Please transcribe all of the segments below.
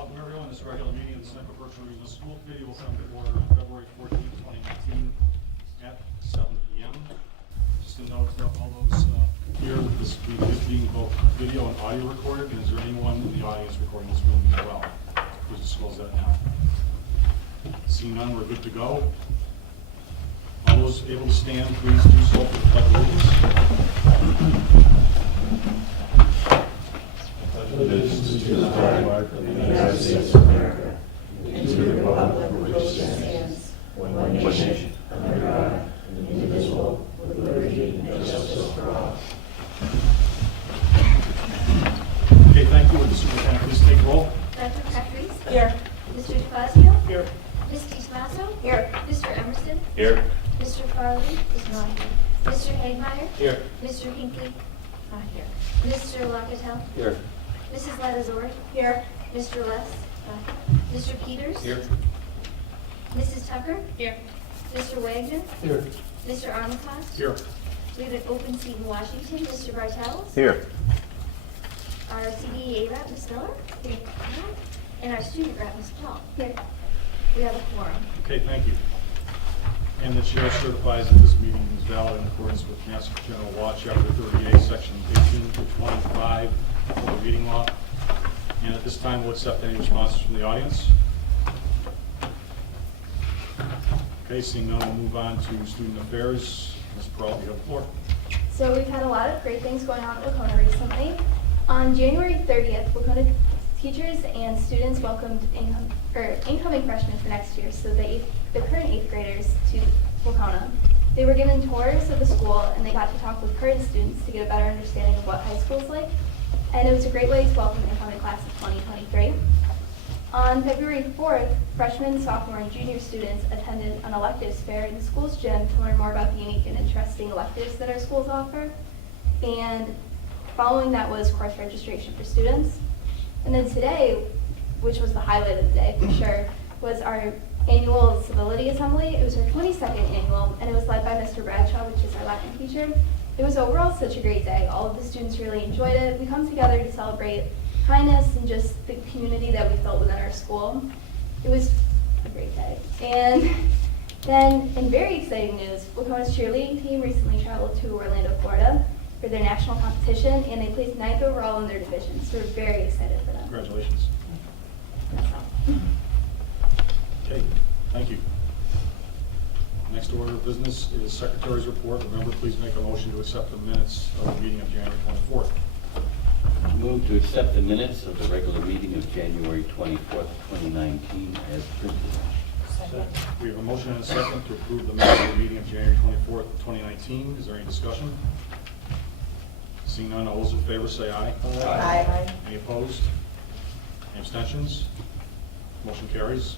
Welcome everyone. This regular meeting of the Central Virtual Regional School Committee will come to order on February 14, 2019 at 7 p.m. Just a note to all those here that this meeting is being both video and audio recorded, and is there anyone in the audience recording this meeting as well? Please disclose that now. Seeing none, we're good to go. All those able to stand, please do so for the pledge of allegiance. To the flag of the United States of America, and to the republic for which it stands, one nation, under God, indivisible, with liberty and justice for all. Okay, thank you. Would the superintendent please take roll? Dr. Patrice? Here. Mr. DeFazio? Here. Ms. DiSmasso? Here. Mr. Emerson? Here. Mr. Farley is not here. Mr. Hagmeyer? Here. Mr. Hinckley? Not here. Mr. Locatell? Here. Mrs. Latazori? Here. Mr. Les? Not here. Mr. Peters? Here. Mrs. Tucker? Here. Mr. Wagner? Here. Mr. Armacost? Here. We have an open seat in Washington. Mr. Bartels? Here. Our CDEA rep, Ms. Miller? Here. And our student rep, Ms. Paul? Here. We have a quorum. Okay, thank you. And the chair certifies that this meeting is valid in accordance with Nessacus General Law, Chapter 38, Section 18 to 25 of the meeting law. And at this time, we'll accept any responses from the audience. Okay, seeing none, we'll move on to student affairs. Ms. Pearl, you have the floor. So we've had a lot of great things going on at Wacona recently. On January 30th, Wacona teachers and students welcomed incoming freshmen for next year, so the current 8th graders to Wacona. They were given tours of the school, and they got to talk with current students to get a better understanding of what high school is like. And it was a great way to welcome the incoming class of 2023. On February 4th, freshmen, sophomore, and junior students attended an electives fair in the school's gym to learn more about the unique and interesting electives that our schools offer. And following that was course registration for students. And then today, which was the highlight of the day for sure, was our annual civility assembly. It was our 22nd annual, and it was led by Mr. Bradshaw, which is our Latin teacher. It was overall such a great day. All of the students really enjoyed it. We come together to celebrate kindness and just the community that we felt within our school. It was a great day. And then, in very exciting news, Wacona's cheerleading team recently traveled to Orlando, Florida for their national competition, and they placed 9th overall in their division, so we're very excited for them. Congratulations. That's all. Okay, thank you. Next order of business is Secretary's report. Remember, please make a motion to accept the minutes of the meeting of January 24th. Move to accept the minutes of the regular meeting of January 24th, 2019 as printed. Second. We have a motion and a second to approve the minutes of the meeting of January 24th, 2019. Is there any discussion? Seeing none, all those in favor say aye. Aye. Any opposed? Any abstentions? Motion carries.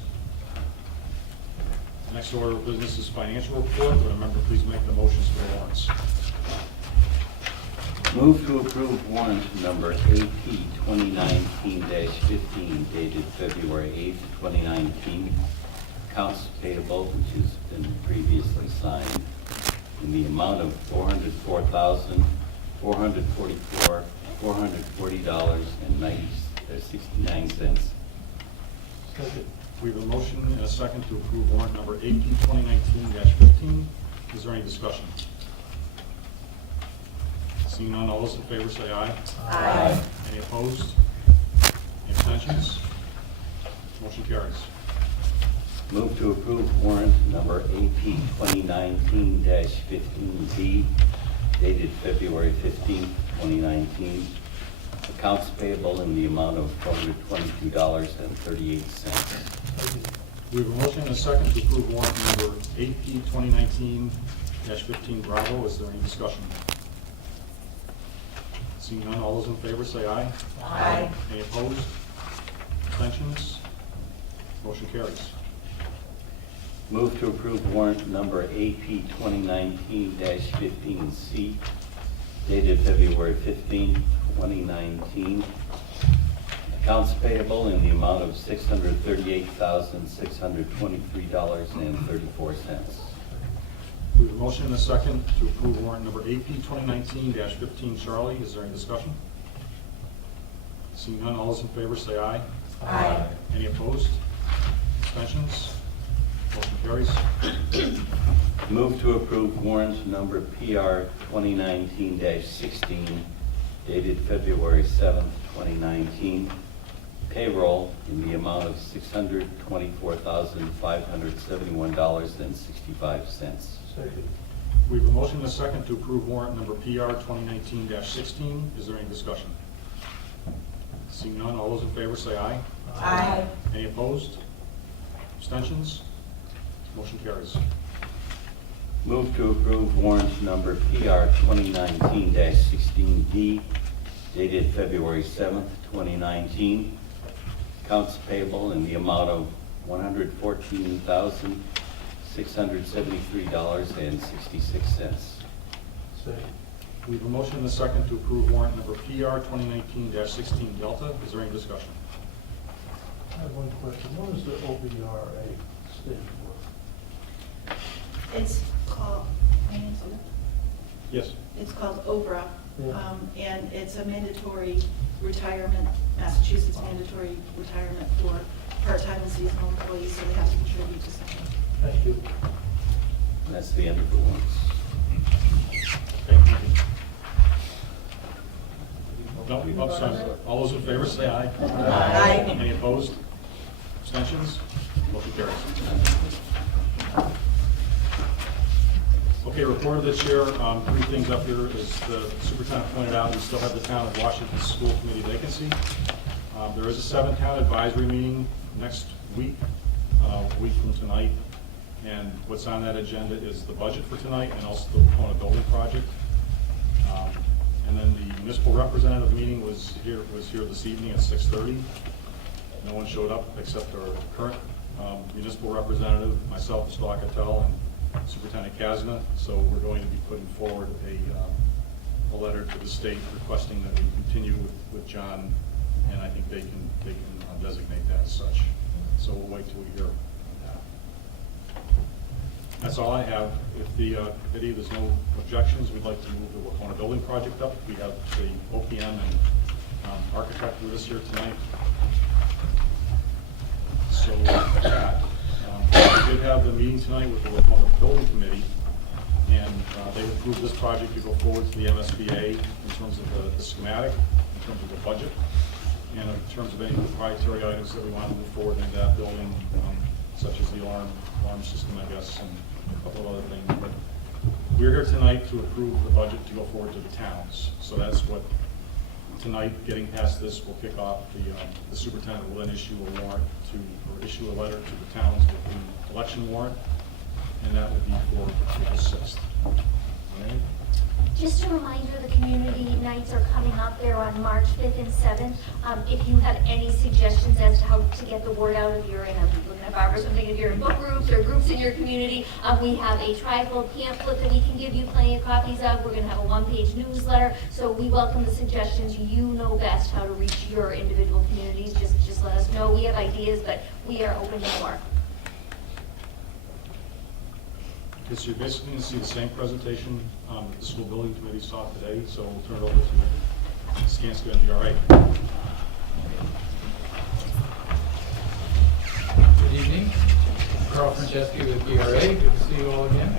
Next order of business is financial report. Would a member please make the motions for the warrants? Move to approve warrant number AP 2019-15 dated February 8th, 2019. Accounts payable, which has been previously signed, in the amount of $404,440.69. We have a motion and a second to approve warrant number AP 2019-15. Is there any discussion? Seeing none, all those in favor say aye. Aye. Any opposed? Any abstentions? Motion carries. Move to approve warrant number AP 2019-15B dated February 15th, 2019. Accounts payable in the amount of $422.38. We have a motion and a second to approve warrant number AP 2019-15 Bravo. Is there any discussion? Seeing none, all those in favor say aye. Aye. Any opposed? Abstentions? Motion carries. Move to approve warrant number AP 2019-15C dated February 15th, 2019. Accounts payable in the amount of $638,623.34. We have a motion and a second to approve warrant number AP 2019-15 Charlie. Is there any discussion? Seeing none, all those in favor say aye. Aye. Any opposed? Abstentions? Motion carries. Move to approve warrant number PR 2019-16 dated February 7th, 2019. Payroll in the amount of $624,571.65. Second. We have a motion and a second to approve warrant number PR 2019-16. Is there any discussion? Seeing none, all those in favor say aye. Aye. Any opposed? Abstentions? Motion carries. Move to approve warrant number PR 2019-16D dated February 7th, 2019. Accounts payable in the amount of $114,673.66. Second. We have a motion and a second to approve warrant number PR 2019-16 Delta. Is there any discussion? I have one question. What does the OBRA stand for? It's called, may I answer that? Yes. It's called OBRA, Yeah. and it's a mandatory retirement, Massachusetts mandatory retirement for part-time and seasonal employees, so they have to contribute to something. Thank you. That's the end of the warrants. Okay, thank you. No, oh, sorry. All those in favor say aye. Aye. Any opposed? Abstentions? Motion carries. Okay, report of the chair. 3 things up here. As the superintendent pointed out, we still have the town of Washington School Committee vacancy. There is a 7-town advisory meeting next week, a week from tonight. And what's on that agenda is the budget for tonight and also the Wacona building project. And then the municipal representative meeting was here this evening at 6:30. No one showed up except our current municipal representative, myself, Mr. Locatell, and Superintendent Kazna. So we're going to be putting forward a letter to the state requesting that we continue with John, and I think they can designate that as such. So we'll wait till we hear that. That's all I have. If the committee, there's no objections, we'd like to move the Wacona building project up. We have the OPM and architect with us here tonight. So with that, we did have the meeting tonight with the Wacona building committee, and they approved this project to go forward to the MSBA in terms of the schematic, in terms of the budget, and in terms of any proprietary items that we want to move forward into that building, such as the alarm system, I guess, and a couple of other things. But we're here tonight to approve the budget to go forward to the towns. So that's what, tonight, getting past this, will kick off. The superintendent will then issue a warrant or issue a letter to the towns with the election warrant, and that would be for April 6th. All right? Just a reminder, the community nights are coming up. They're on March 5th and 7th. If you have any suggestions as to how to get the word out, if you're in, I'm looking at Barbara, something, if you're in book groups or groups in your community, we have a trifold pamphlet that we can give you plenty of copies of. We're going to have a 1-page newsletter. So we welcome the suggestions. You know best how to reach your individual communities. Just let us know. We have ideas, but we are open to more. Okay, so you're basically going to see the same presentation that the school building committee saw today, so we'll turn it over to Skanska and DRA. Good evening. Carl Franceschi with DRA. Good to see you all again.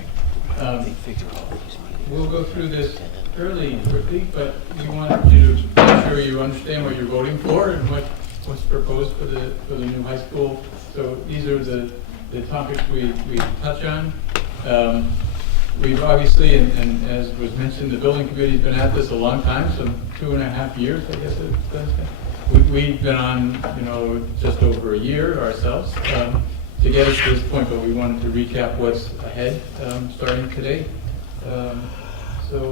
We'll go through this fairly quickly, but we want you to make sure you understand what you're voting for and what's proposed for the new high school. So these are the topics we touch on. We've obviously, and as was mentioned, the building committee's been at this a long time, some 2.5 years, I guess it's been. We've been on, just over a year ourselves to get us to this point, but we wanted to recap what's ahead starting today. So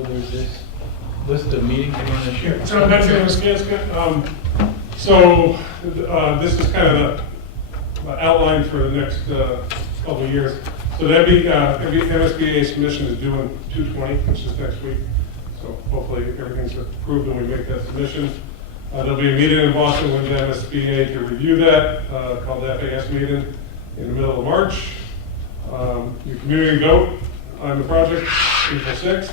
there's this list of meetings you want to share. So that's it, Skanska. This is kind of the outline for the next couple of years. So that'd be MSBA submission is due on 2/20, which is next week. So hopefully everything's approved when we make that submission. There'll be a meeting in Boston with the MSBA to review that, called the FAS meeting in the middle of March. Your community vote on the project, April 6th.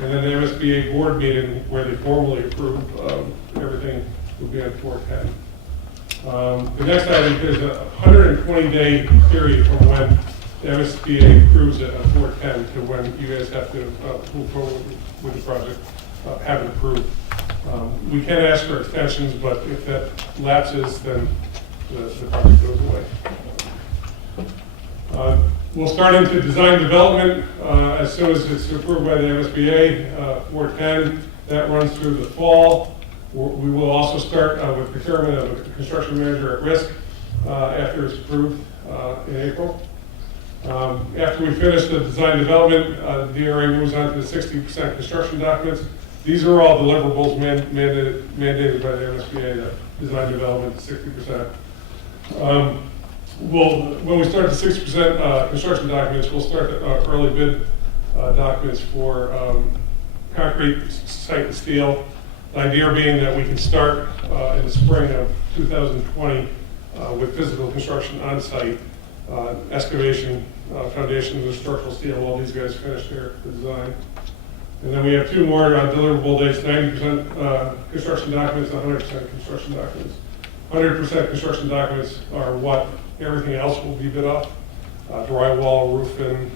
And then the MSBA board meeting where they formally approve everything will be on 4/10. The next item is a 120-day period from when the MSBA approves it at 410 to when you guys have to move forward with the project, have it approved. We can ask for extensions, but if that lapses, then the project goes away. We'll start into design development as soon as it's approved by the MSBA, 410. That runs through the fall. We will also start with procurement of a construction manager at risk after it's approved in April. After we finish the design development, the DRA moves on to the 60% construction documents. These are all deliverables mandated by the MSBA, that design development is 60%. When we start the 60% construction documents, we'll start the early bid documents for concrete, site, and steel. The idea being that we can start in the spring of 2020 with physical construction on site, excavation, foundations, and structural steel. All these guys finish their design. And then we have two more deliverable dates, 90% construction documents, 100% construction documents. 100% construction documents are what everything else will be bid off, drywall, roofing,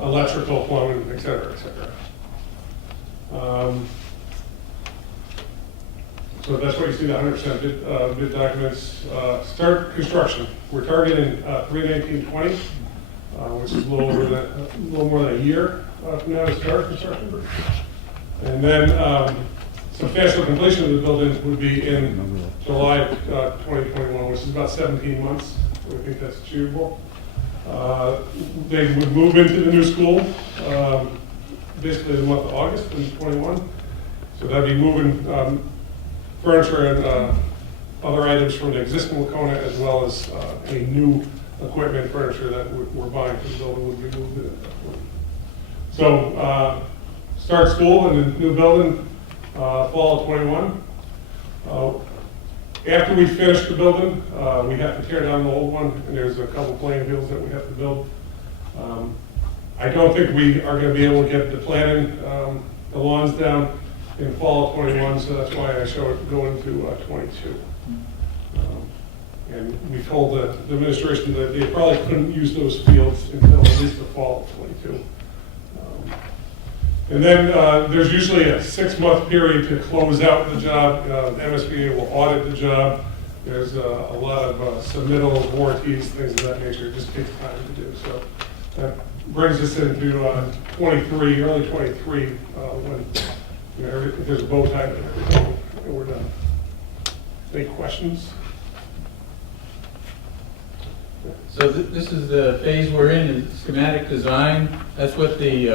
electrical, plumbing, et cetera, et cetera. So that's what you see, the 100% bid documents. Start construction. We're targeting 3/19/20, which is a little more than a year from now to start construction. And then substantial completion of the building would be in July of 2021, which is about 17 months. We think that's achievable. They would move into the new school basically the month of August in 21. So that'd be moving furniture and other items from the existing Wacona, as well as any new equipment, furniture that we're buying for the building would be moved in at that point. So start school in the new building fall of 21. After we finish the building, we have to tear down the old one, and there's a couple playing fields that we have to build. I don't think we are going to be able to get the planning, the lawns down in fall of 21, so that's why I show it going to 22. And we told the administration that they probably couldn't use those fields until at least the fall of 22. And then there's usually a 6-month period to close out the job. MSBA will audit the job. There's a lot of submittals, warranties, things of that nature. It just takes time to do. So that brings us into 23, early 23, when there's a bow tie and everything, and we're done. Any questions? So this is the phase we're in schematic design. That's what the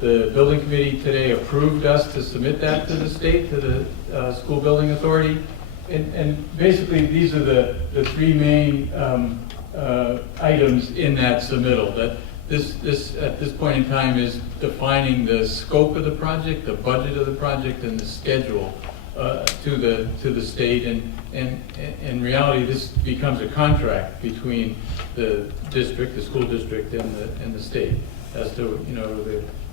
building committee today approved us to submit that to the state, to the school building authority. And basically, these are the three main items in that submittal. That this at this point in time is defining the scope of the project, the budget of the project, and the schedule to the state. And in reality, this becomes a contract between the district, the school district, and the state as to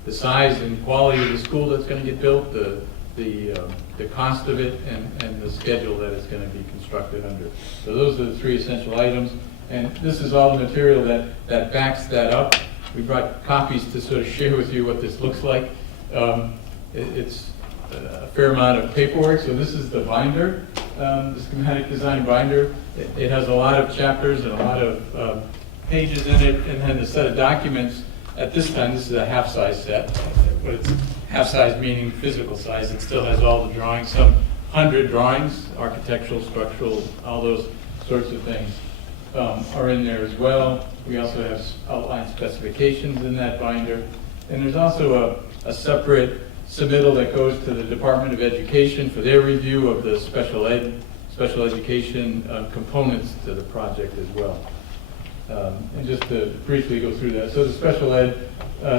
the size and quality of the school that's going to get built, the cost of it, and the schedule that it's going to be constructed under. So those are the three essential items. And this is all the material that backs that up. We brought copies to sort of share with you what this looks like. It's a fair amount of paperwork. So this is the binder, the schematic design binder. It has a lot of chapters and a lot of pages in it, and then the set of documents. At this time, this is a half-size set, but it's half-size meaning physical size. It still has all the drawings, some 100 drawings, architectural, structural, all those sorts of things are in there as well. We also have outline specifications in that binder. And there's also a separate submittal that goes to the Department of Education for their review of the special education components to the project as well. And just to briefly go through that. So the special ed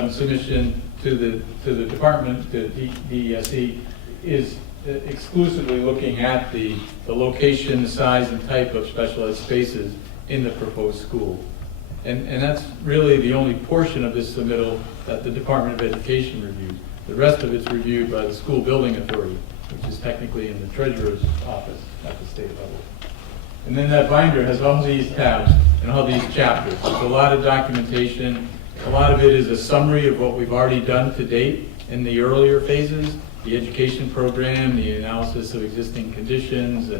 submission to the department, to DESE, is exclusively looking at the location, size, and type of special ed spaces in the proposed school. And that's really the only portion of this submittal that the Department of Education reviews. The rest of it's reviewed by the school building authority. which is technically in the treasurer's office at the state level. And then that binder has all these tabs and all these chapters. There's a lot of documentation. A lot of it is a summary of what we've already done to date in the earlier phases, the education program, the analysis of existing conditions,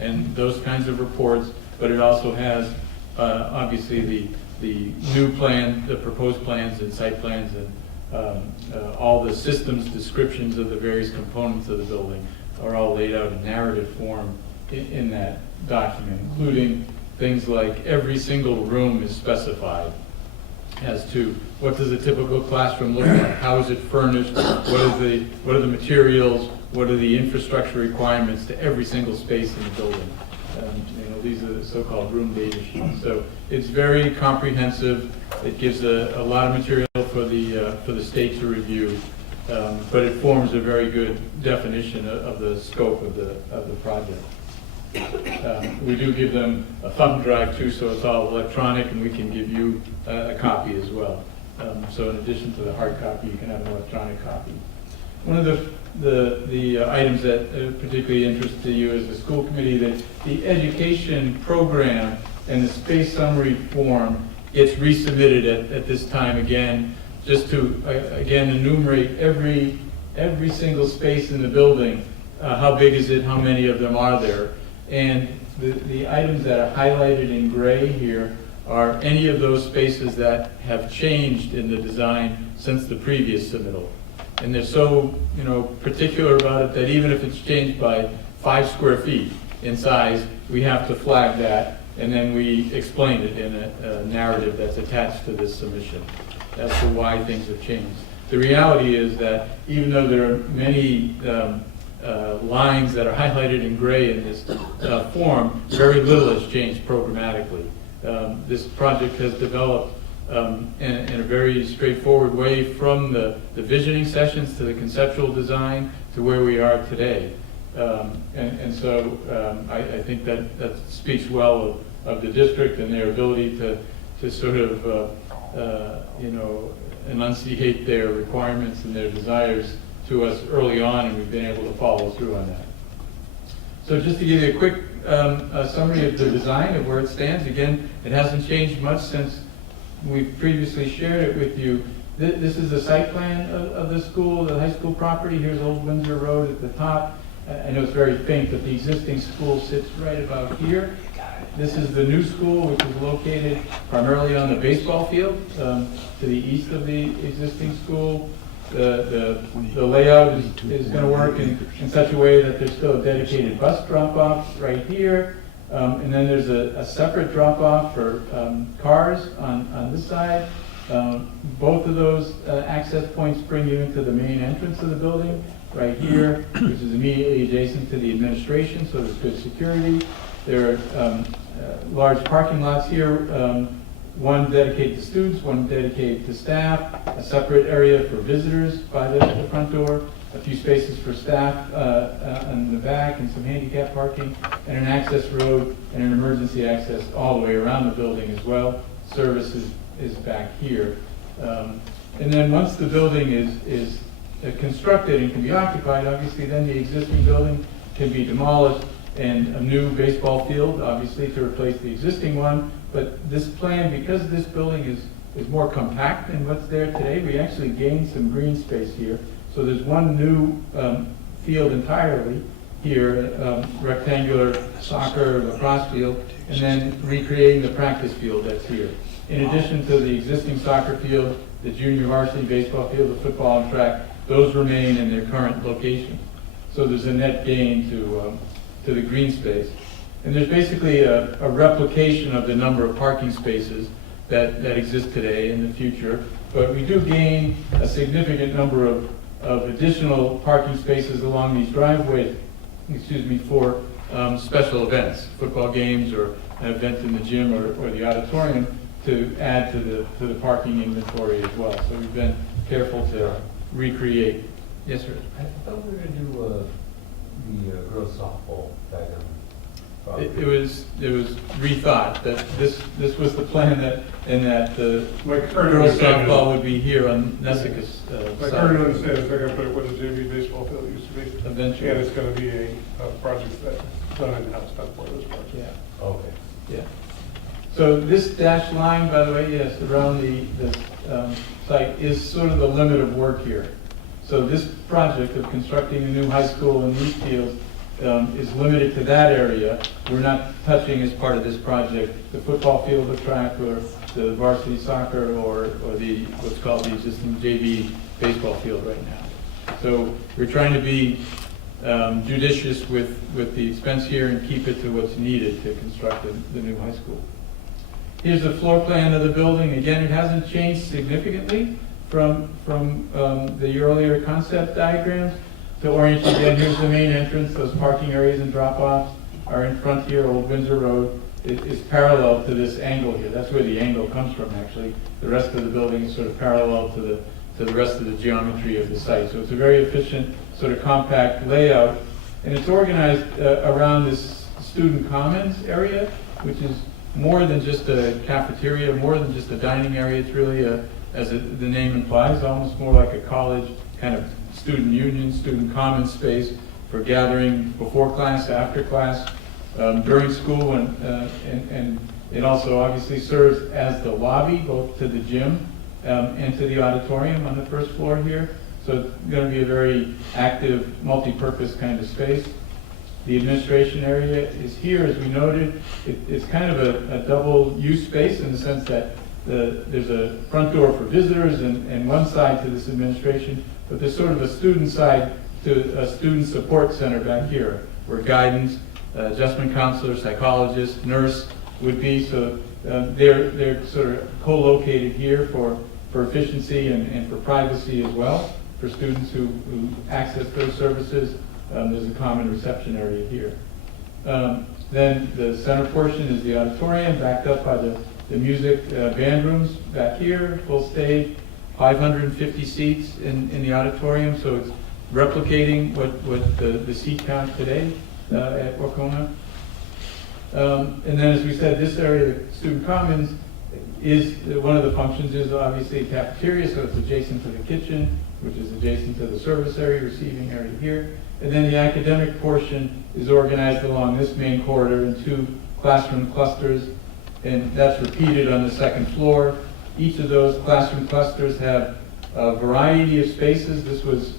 and those kinds of reports. But it also has, obviously, the new plan, the proposed plans and site plans, and all the systems descriptions of the various components of the building are all laid out in narrative form in that document, including things like every single room is specified as to what does a typical classroom look like, how is it furnished, what are the materials, what are the infrastructure requirements to every single space in the building. These are the so-called room data sheets. So it's very comprehensive. It gives a lot of material for the state to review, but it forms a very good definition of the scope of the project. We do give them a thumb drive too, so it's all electronic, and we can give you a copy as well. So in addition to the hard copy, you can have an electronic copy. One of the items that particularly interest to you as a school committee, that the education program and the space summary form gets resubmitted at this time again, just to again enumerate every single space in the building. How big is it? How many of them are there? And the items that are highlighted in gray here are any of those spaces that have changed in the design since the previous submittal. And they're so, particular about it that even if it's changed by 5 square feet in size, we have to flag that, and then we explain it in a narrative that's attached to this submission as to why things have changed. The reality is that even though there are many lines that are highlighted in gray in this form, very little has changed programmatically. This project has developed in a very straightforward way from the visioning sessions to the conceptual design to where we are today. So I think that speaks well of the district and their ability to sort of enunciate their requirements and their desires to us early on, and we've been able to follow through on that. So just to give you a quick summary of the design of where it stands, again, it hasn't changed much since we've previously shared it with you. This is the site plan of the school, the high school property. Here's Old Windsor Road at the top. I know it's very faint, but the existing school sits right about here. This is the new school, which is located primarily on the baseball field to the east of the existing school. The layout is going to work in such a way that there's still a dedicated bus drop-off right here. And then there's a separate drop-off for cars on this side. Both of those access points bring you into the main entrance of the building right here, which is immediately adjacent to the administration, so there's good security. There are large parking lots here, one dedicated to students, one dedicated to staff, a separate area for visitors by the front door, a few spaces for staff in the back, and some handicap parking, and an access road and an emergency access all the way around the building as well. Service is back here. And then once the building is constructed and can be occupied, obviously then the existing building can be demolished and a new baseball field, obviously, to replace the existing one. But this plan, because this building is more compact than what's there today, we actually gained some green space here. So there's one new field entirely here, rectangular soccer, lacrosse field, and then recreating the practice field that's here. In addition to the existing soccer field, the junior varsity baseball field, the football and track, those remain in their current location. So there's a net gain to the green space. And there's basically a replication of the number of parking spaces that exist today in the future. But we do gain a significant number of additional parking spaces along these driveways, for special events, football games or an event in the gym or the auditorium, to add to the parking inventory as well. So we've been careful to recreate. Yes, sir. I thought we were going to do the girls softball back It was rethought, that this was the plan and that the My current girls understanding softball would be here on Nessacus My current side understanding is they're gonna put it where the JV baseball field used to be. eventually. And it's gonna be a project that's done in-house, not part of this project. Yeah, Okay. yeah. So this dashed line, by the way, yes, around the site is sort of the limit of work here. So this project of constructing a new high school in these fields is limited to that area. We're not touching as part of this project the football field, the track, or the varsity soccer, or the, what's called the existing JV baseball field right now. So we're trying to be judicious with the expense here and keep it to what's needed to construct the new high school. Here's the floor plan of the building. Again, it hasn't changed significantly from the earlier concept diagrams. To orient you again, here's the main entrance. Those parking areas and drop-offs are in front here. Old Windsor Road is parallel to this angle here. That's where the angle comes from, actually. The rest of the building is sort of parallel to the rest of the geometry of the site. So it's a very efficient, sort of compact layout. And it's organized around this student commons area, which is more than just a cafeteria, more than just a dining area. It's really, the name implies, almost more like a college kind of student union, student commons space for gathering before class, after class, during school, and it also obviously serves as the lobby, both to the gym and to the auditorium on the first floor here. So it's going to be a very active, multi-purpose kind of space. The administration area is here, as we noted. It's kind of a double-use space in the sense that there's a front door for visitors and one side to this administration, but there's sort of a student side to a student support center back here, where guidance, adjustment counselor, psychologist, nurse would be. So they're sort of co-located here for efficiency and for privacy as well, for students who access those services. There's a common reception area here. Then the center portion is the auditorium, backed up by the music band rooms back here, full stage, 550 seats in the auditorium, so it's replicating what the seat count today at Wacona. And then, as we said, this area, the student commons, is one of the functions is obviously a cafeteria, so it's adjacent to the kitchen, which is adjacent to the service area, receiving area here. And then the academic portion is organized along this main corridor in 2 classroom clusters, and that's repeated on the second floor. Each of those classroom clusters have a variety of spaces. This was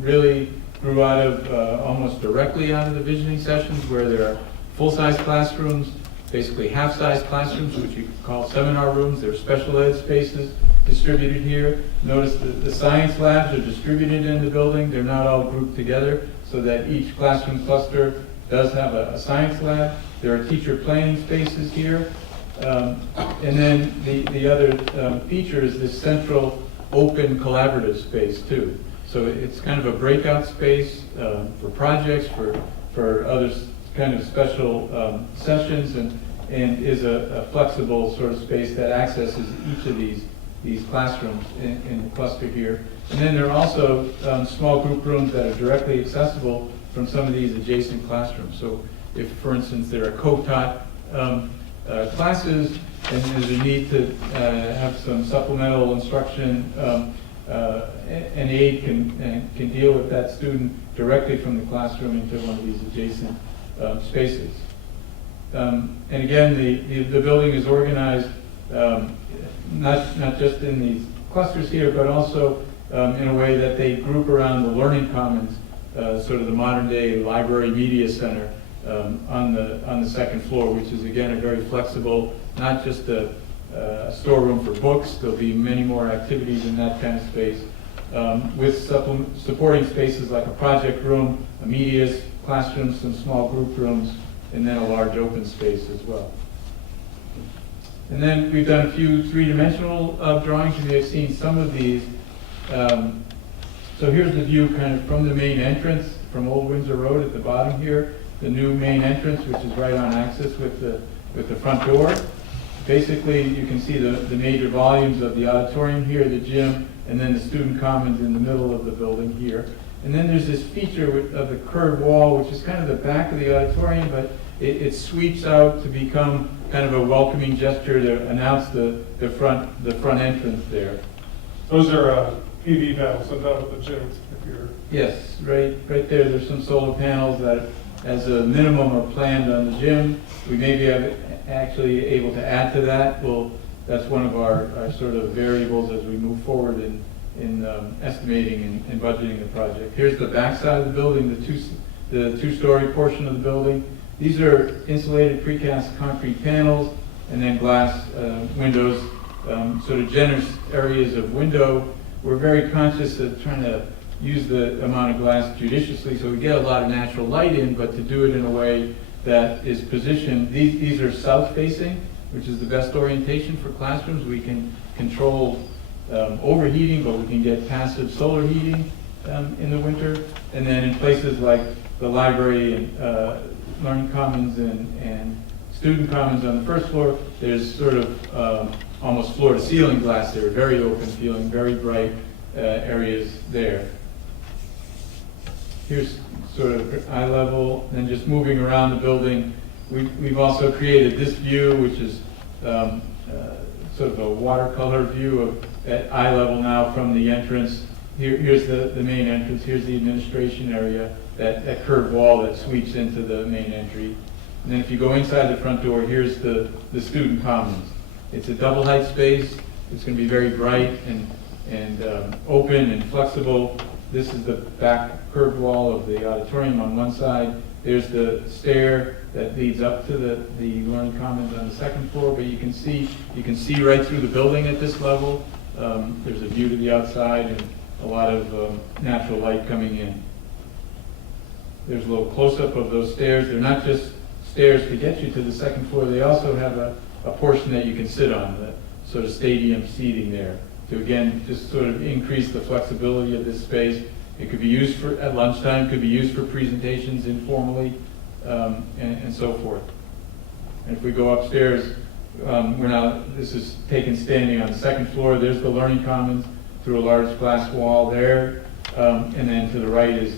really grew out of almost directly out of the visioning sessions, where there are full-size classrooms, basically half-size classrooms, which you could call seminar rooms. There are special ed spaces distributed here. Notice that the science labs are distributed in the building. They're not all grouped together, so that each classroom cluster does have a science lab. There are teacher planning spaces here. And then the other feature is this central open collaborative space too. So it's kind of a breakout space for projects, for other kind of special sessions, and is a flexible sort of space that accesses each of these classrooms in the cluster here. And then there are also small group rooms that are directly accessible from some of these adjacent classrooms. So if, for instance, there are co-taught classes and there's a need to have some supplemental instruction, an aide can deal with that student directly from the classroom into one of these adjacent spaces. And again, the building is organized not just in these clusters here, but also in a way that they group around the learning commons, sort of the modern day library media center on the second floor, which is again a very flexible, not just a storeroom for books. There'll be many more activities in that kind of space, with supporting spaces like a project room, a media classroom, some small group rooms, and then a large open space as well. And then we've done a few three-dimensional drawings. You may have seen some of these. So here's the view kind of from the main entrance, from Old Windsor Road at the bottom here, the new main entrance, which is right on axis with the front door. Basically, you can see the major volumes of the auditorium here, the gym, and then the student commons in the middle of the building here. And then there's this feature of the curved wall, which is kind of the back of the auditorium, but it sweeps out to become kind of a welcoming gesture to announce the front entrance there. Those are PV panels, so down with the gym, if you're. Yes, right there, there's some solar panels that, as a minimum, are planned on the gym. We may be actually able to add to that. Well, that's one of our sort of variables as we move forward in estimating and budgeting the project. Here's the back side of the building, the two-story portion of the building. These are insulated precast concrete panels and then glass windows, sort of generous areas of window. We're very conscious of trying to use the amount of glass judiciously so we get a lot of natural light in, but to do it in a way that is positioned. These are south-facing, which is the best orientation for classrooms. We can control overheating, but we can get passive solar heating in the winter. And then in places like the library and learning commons and student commons on the first floor, there's sort of almost floor-to-ceiling glass there, very open feeling, very bright areas there. Here's sort of eye level, and just moving around the building. We've also created this view, which is sort of a watercolor view of at eye level now from the entrance. Here's the main entrance. Here's the administration area, that curved wall that sweeps into the main entry. And then if you go inside the front door, here's the student commons. It's a double height space. It's going to be very bright and open and flexible. This is the back curved wall of the auditorium on one side. There's the stair that leads up to the learning commons on the second floor, but you can see right through the building at this level. There's a view to the outside and a lot of natural light coming in. There's a little close-up of those stairs. They're not just stairs to get you to the second floor. They also have a portion that you can sit on, the sort of stadium seating there, to again just sort of increase the flexibility of this space. It could be used at lunchtime, could be used for presentations informally, and so forth. And if we go upstairs, this is taken standing on the second floor. There's the learning commons through a large glass wall there, and then to the right is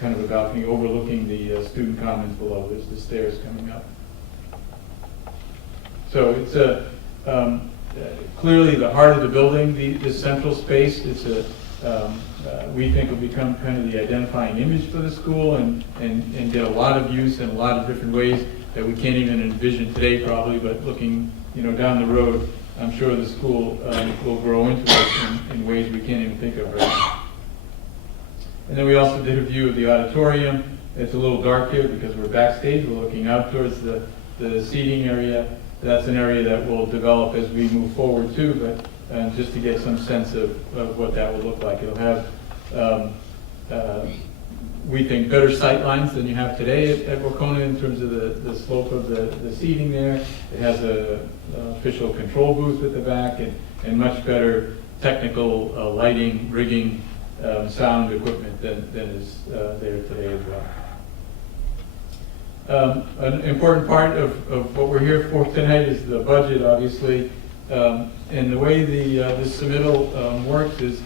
kind of a balcony overlooking the student commons below. There's the stairs coming up. So it's clearly the heart of the building, this central space. It's we think will become kind of the identifying image for the school and get a lot of use in a lot of different ways that we can't even envision today probably, but looking down the road, I'm sure the school will grow into it in ways we can't even think of right now. And then we also did a view of the auditorium. It's a little dark here because we're backstage. We're looking out towards the seating area. That's an area that will develop as we move forward too, but just to get some sense of what that will look like. It'll have, we think, better sight lines than you have today at Wacona in terms of the slope of the seating there. It has an official control booth at the back and much better technical lighting, rigging, sound equipment than is there today as well. An important part of what we're here for tonight is the budget, obviously. And the way this submittal works is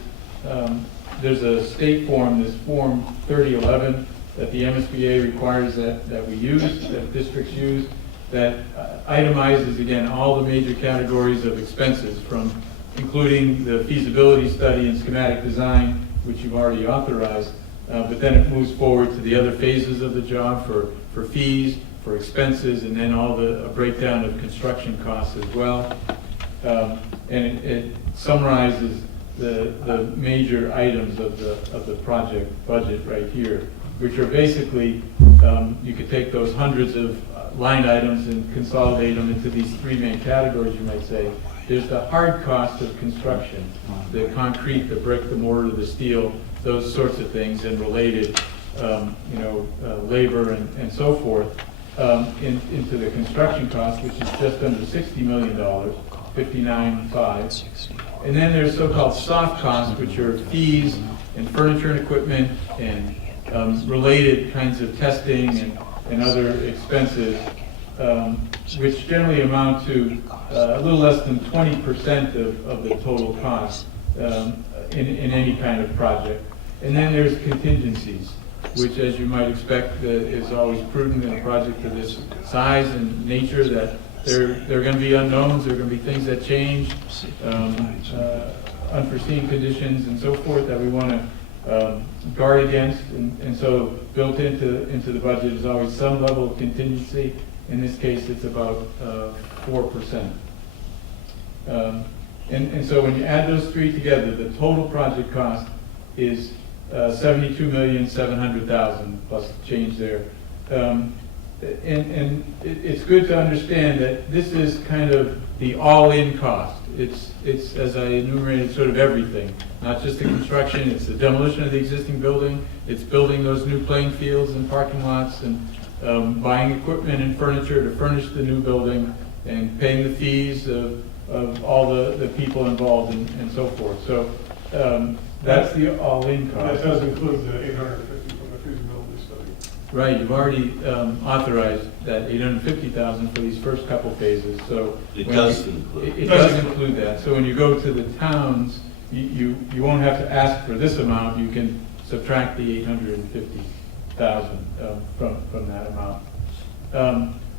there's a state form, this Form 3011, that the MSBA requires that we use, that districts use, that itemizes, again, all the major categories of expenses, from including the feasibility study and schematic design, which you've already authorized, but then it moves forward to the other phases of the job for fees, for expenses, and then a breakdown of construction costs as well. And it summarizes the major items of the project budget right here, which are basically, you could take those hundreds of line items and consolidate them into these three main categories, you might say. There's the hard cost of construction, the concrete, the brick, the mortar, the steel, those sorts of things, and related, labor and so forth, into the construction cost, which is just under $60 million, $59.5. And then there's so-called soft costs, which are fees and furniture and equipment and related kinds of testing and other expenses, which generally amount to a little less than 20% of the total cost in any kind of project. And then there's contingencies. which, as you might expect, is always prudent in a project of this size and nature, that there are going to be unknowns, there are going to be things that change, unforeseen conditions and so forth that we want to guard against. And so built into the budget is always some level of contingency. In this case, it's about 4%. And so when you add those three together, the total project cost is $72,700,000 plus change there. And it's good to understand that this is kind of the all-in cost. It's, as I enumerated, sort of everything, not just the construction, it's the demolition of the existing building, it's building those new playing fields and parking lots, and buying equipment and furniture to furnish the new building, and paying the fees of all the people involved and so forth. So that's the all-in cost. That does include the 850 from the feasibility study. Right, you've already authorized that $850,000 for these first couple phases, so. It when does you- include. It does include that, so when you go to the towns, you won't have to ask for this amount, you can subtract the $850,000 from that amount.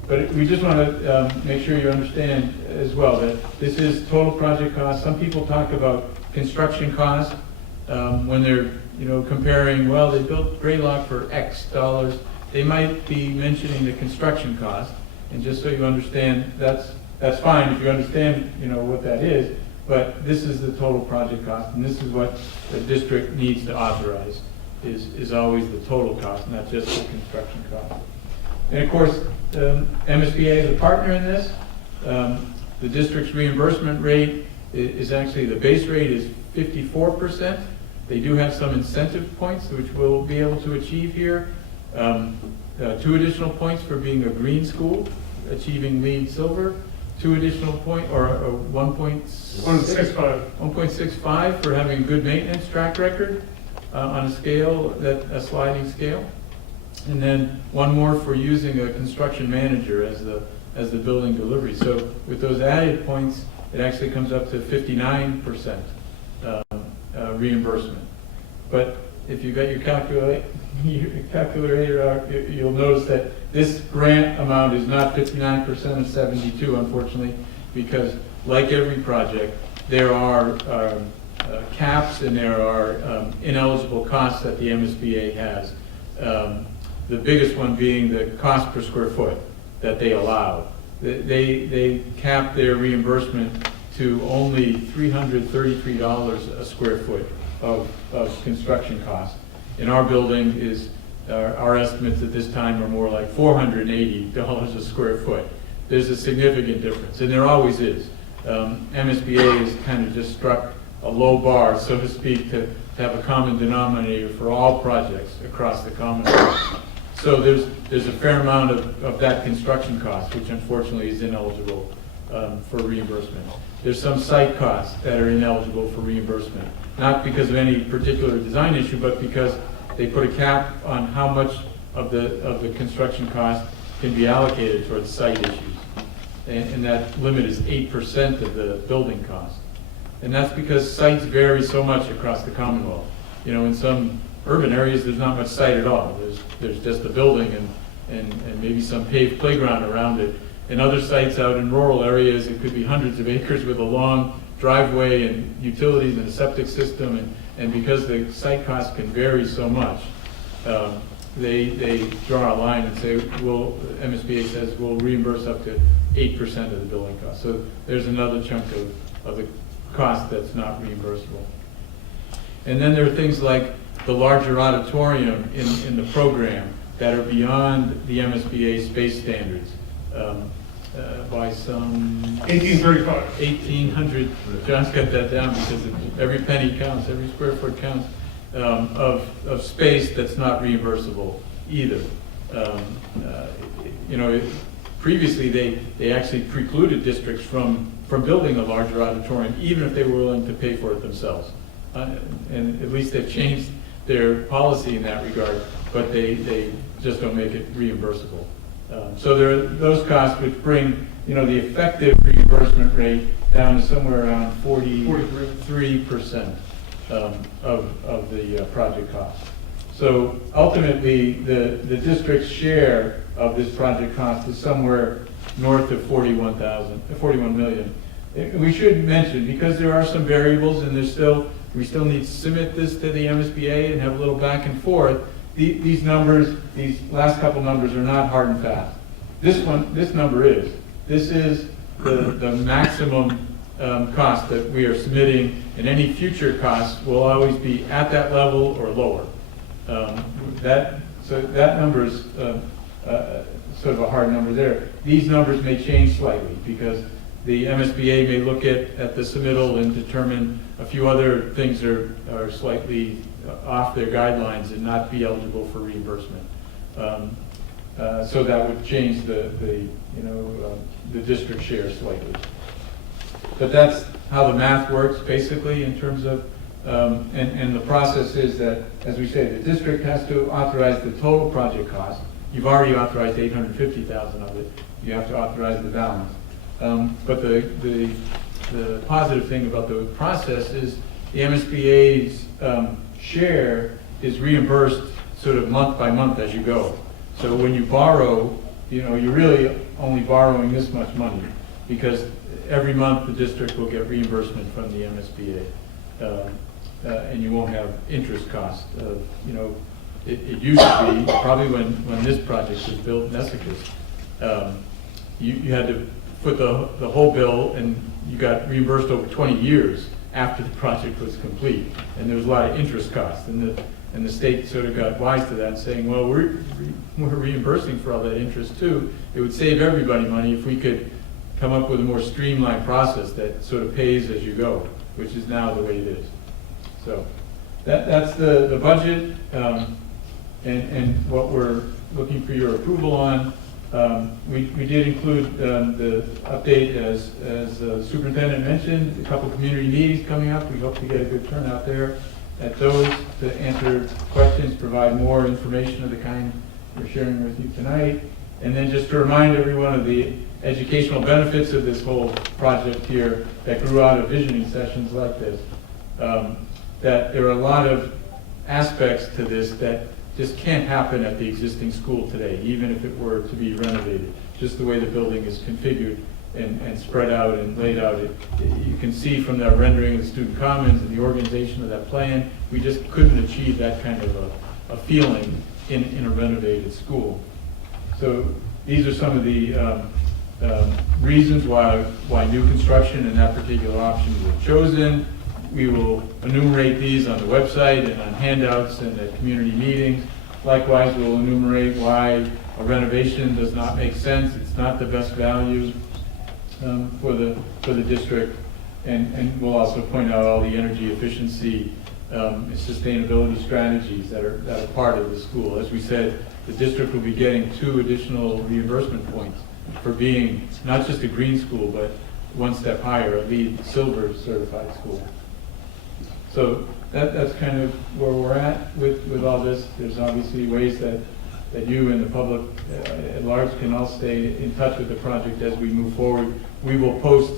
But we just want to make sure you understand as well that this is total project cost. Some people talk about construction cost when they're comparing, well, they built Greylock for X dollars. They might be mentioning the construction cost, and just so you understand, that's fine if you understand what that is. But this is the total project cost, and this is what the district needs to authorize. Is always the total cost, not just the construction cost. And of course, MSBA is a partner in this. The district's reimbursement rate is actually, the base rate is 54%. They do have some incentive points, which we'll be able to achieve here. 2 additional points for being a green school, achieving LEED Silver. 2 additional point, or 1.65 for having good maintenance track record on a scale, a sliding scale. And then 1 more for using a construction manager as the building delivery. So with those added points, it actually comes up to 59% reimbursement. But if you've got your calculator out, you'll notice that this grant amount is not 59% of 72, unfortunately, because like every project, there are caps and there are ineligible costs that the MSBA has. The biggest one being the cost per square foot that they allow. They cap their reimbursement to only $333 a square foot of construction costs. In our building our estimates at this time are more like $480 a square foot. There's a significant difference, and there always is. MSBA has kind of just struck a low bar, so to speak, to have a common denominator for all projects across the Commonwealth. So there's a fair amount of that construction cost, which unfortunately is ineligible for reimbursement. There's some site costs that are ineligible for reimbursement, not because of any particular design issue, but because they put a cap on how much of the construction cost can be allocated towards site issues. And that limit is 8% of the building cost. And that's because sites vary so much across the Commonwealth. In some urban areas, there's not much site at all. There's just a building and maybe some paved playground around it. In other sites out in rural areas, it could be hundreds of acres with a long driveway and utilities and a septic system. And because the site costs can vary so much, they draw a line and say, MSBA says, we'll reimburse up to 8% of the building cost. So there's another chunk of the cost that's not reimbursable. And then there are things like the larger auditorium in the program that are beyond the MSBA space standards by some 1,800. John's got that down because every penny counts, every square foot counts of space that's not reimbursable either. Previously they actually precluded districts from building a larger auditorium, even if they were willing to pay for it themselves. And at least they've changed their policy in that regard, but they just don't make it reimbursable. So there are those costs which bring the effective reimbursement rate down to somewhere around 43% of the project cost. So ultimately, the district's share of this project cost is somewhere north of 41 million. We should mention, because there are some variables and we still need to submit this to the MSBA and have a little back and forth. These numbers, these last couple numbers are not hard and fast. This number is. This is the maximum cost that we are submitting, and any future costs will always be at that level or lower. So that number is sort of a hard number there. These numbers may change slightly because the MSBA may look at the submittal and determine a few other things are slightly off their guidelines and not be eligible for reimbursement. So that would change the district share slightly. But that's how the math works basically in terms of, and the process is that, as we say, the district has to authorize the total project cost. You've already authorized 850,000 of it. You have to authorize the balance. But the positive thing about the process is the MSBA's share is reimbursed sort of month by month as you go. So when you borrow, you're really only borrowing this much money because every month the district will get reimbursement from the MSBA. And you won't have interest costs. It used to be, probably when this project was built, Nessacus, you had to put the whole bill and you got reimbursed over 20 years after the project was complete. And there was a lot of interest costs. And the state sort of got wise to that, saying, well, we're reimbursing for all that interest too. It would save everybody money if we could come up with a more streamlined process that sort of pays as you go, which is now the way it is. So that's the budget and what we're looking for your approval on. We did include the update as the superintendent mentioned, a couple community meetings coming up. We hope to get a good turnout there at those to answer questions, provide more information of the kind we're sharing with you tonight. And then just to remind everyone of the educational benefits of this whole project here that grew out of visioning sessions like this. That there are a lot of aspects to this that just can't happen at the existing school today, even if it were to be renovated. Just the way the building is configured and spread out and laid out. You can see from the rendering of the student commons and the organization of that plan, we just couldn't achieve that kind of a feeling in a renovated school. So these are some of the reasons why new construction and that particular option was chosen. We will enumerate these on the website and on handouts and at community meetings. Likewise, we'll enumerate why a renovation does not make sense. It's not the best value for the district. And we'll also point out all the energy efficiency and sustainability strategies that are part of the school. As we said, the district will be getting 2 additional reimbursement points for being not just a green school, but one step higher, a LEED Silver certified school. So that's kind of where we're at with all this. There's obviously ways that you and the public at large can all stay in touch with the project as we move forward. We will post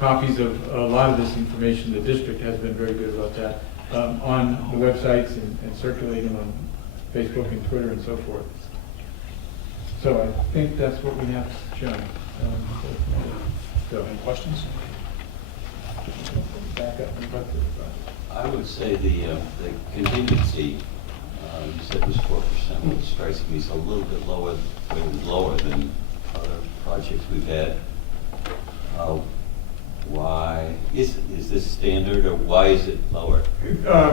copies of a lot of this information. The district has been very good about that on the websites and circulate them on Facebook and Twitter and so forth. So I think that's what we have shown. Any questions? Back up and back to the project. I would say the contingency, you said was 4%, which strikes me as a little bit lower than other projects we've had. Why is this standard, or why is it lower?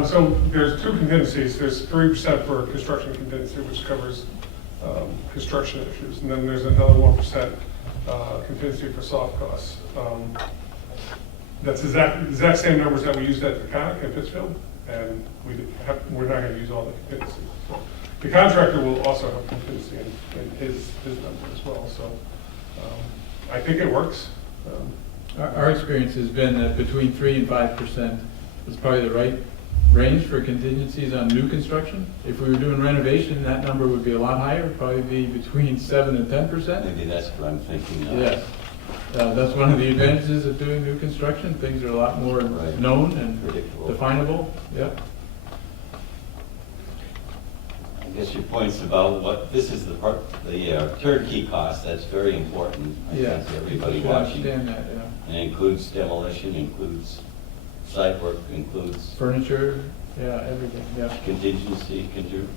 So there's 2 contingencies. There's 3% for construction contingency, which covers construction issues, and then there's another 1% contingency for soft costs. That's exact same numbers that we used at the CONIC in Pittsfield, and we're not going to use all the contingency. So the contractor will also have contingency in his number as well. So I think it works. Our experience has been that between 3 and 5% is probably the right range for contingencies on new construction. If we were doing renovation, that number would be a lot higher, probably be between 7 and 10%. Maybe that's what I'm thinking of. Yes. That's one of the advantages of doing new construction. Things are a lot more known and predictable, definable. Yep. I guess your points about what, this is the part, the turnkey cost, that's very important. I Yeah. think to everybody Should watching. understand that, yeah. And it includes demolition, includes site work, includes Furniture, yeah, everything, yeah. contingency, includes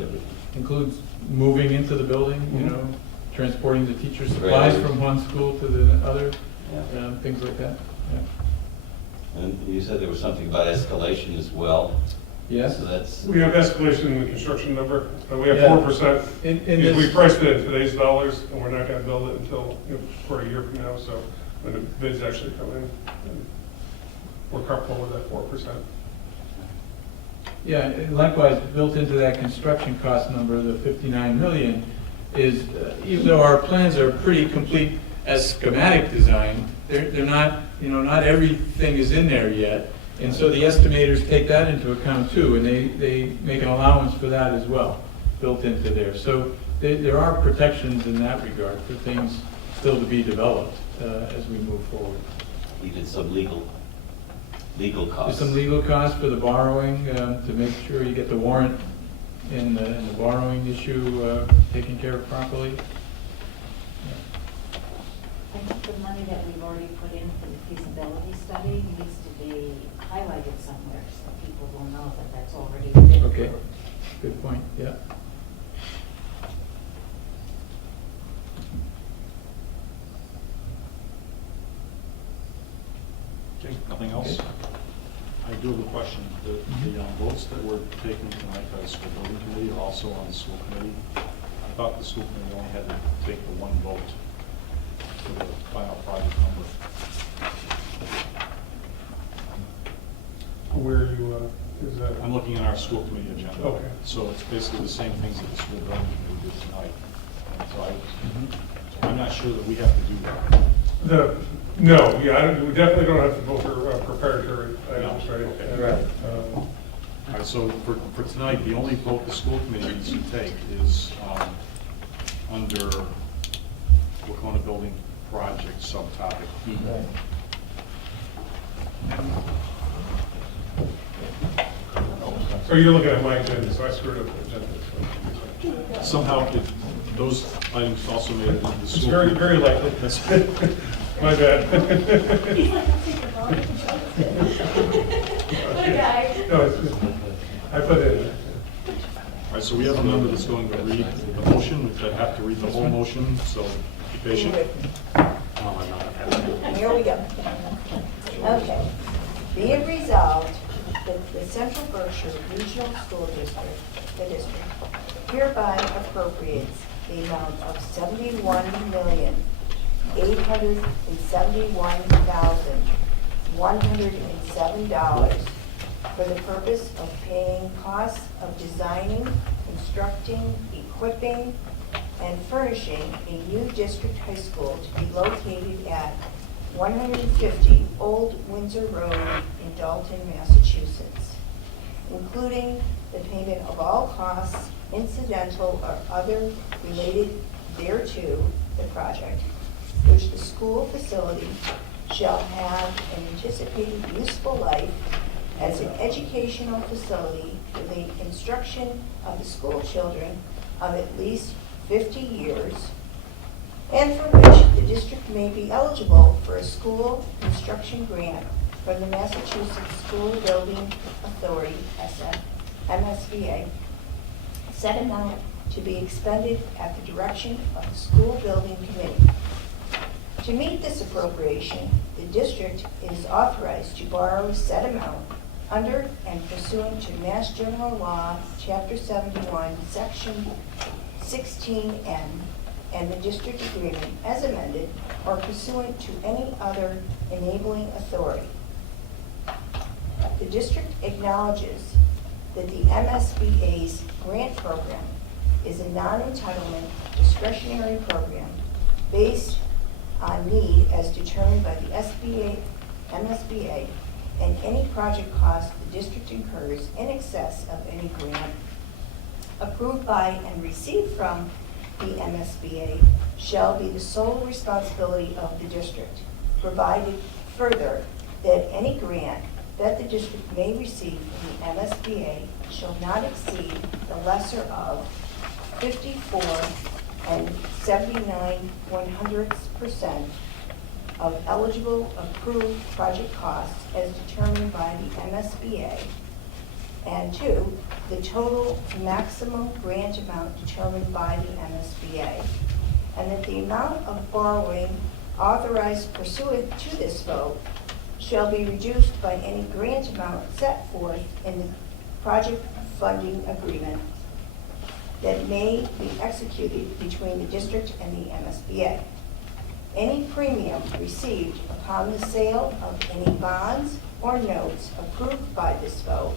everything. Includes moving into the building, you Mhm. know, transporting the teacher's supplies Right. from one school to the other, Yeah. things like that, yeah. And you said there was something about escalation as well. Yes? So that's, We have escalation in the construction number, we have Yeah. 4%. In We this, priced it in today's dollars, and we're not gonna build it until, for a year from now, so when the bids actually come in, we're comfortable with that 4%. yeah, and likewise, built into that construction cost number, the 59 million, is, even though our plans are pretty complete as schematic design, they're not, not everything is in there yet. And so the estimators take that into account too, and they make an allowance for that as well, built into there. So there are protections in that regard for things still to be developed as we move forward. we did some legal There's costs. some legal costs for the borrowing, to make sure you get the warrant and the borrowing issue taken care of properly. I think the money that we've already put in for the feasibility study needs to be highlighted somewhere so people will know that that's already been Okay, approved. good point, yeah. Okay, nothing else? I do have a question. The votes that were taken tonight by the school building committee are also on the school committee. I thought the school committee only had to take the one vote for the final project number. Where you, is that? I'm looking at our school committee agenda. Okay. So it's basically the same things that the school building committee did tonight. And so I'm not sure that we have to do that. No, we definitely don't have to vote for preparatory items, right? Okay. Right. All right, so for tonight, the only vote the school committee needs to take is under Wacona Building Project subtopic E. So you're looking at my agenda, so I screwed up the agenda. Somehow, those items also made it into the It's school. very, very likely. That's My bad. What a guy. No, I put it in. All right, so we have a member that's going to read the motion, which I have to read the whole motion, so be patient. Here we go. Okay. Be it resolved that the Central Berkshire Regional School District, the district, hereby appropriates the amount of $71,871,107 for the purpose of paying costs of designing, constructing, equipping, and furnishing a new district high school to be located at 150 Old Windsor Road in Dalton, Massachusetts, including the payment of all costs incidental or other related thereto the project, which the school facility shall have an anticipated useful life as an educational facility for the instruction of the school children of at least 50 years, and for which the district may be eligible for a school construction grant from the Massachusetts School Building Authority, MSBA, said amount to be expended at the direction of the school building committee. To meet this appropriation, the district is authorized to borrow said amount under and pursuant to Mass General Law, Chapter 71, Section 16N, and the district agreement as amended, or pursuant to any other enabling authority. The district acknowledges that the MSBA's grant program is a non-entitlement discretionary program based on need as determined by the MSBA, and any project cost the district incurs in excess of any grant approved by and received from the MSBA shall be the sole responsibility of the district, provided further that any grant that the district may receive from the MSBA shall not exceed the lesser of 54 79/100% of eligible approved project costs as determined by the MSBA, and 2, the total maximum grant amount determined by the MSBA, and that the amount of borrowing authorized pursuant to this vote shall be reduced by any grant amount set forth in the project funding agreement that may be executed between the district and the MSBA. Any premium received upon the sale of any bonds or notes approved by this vote,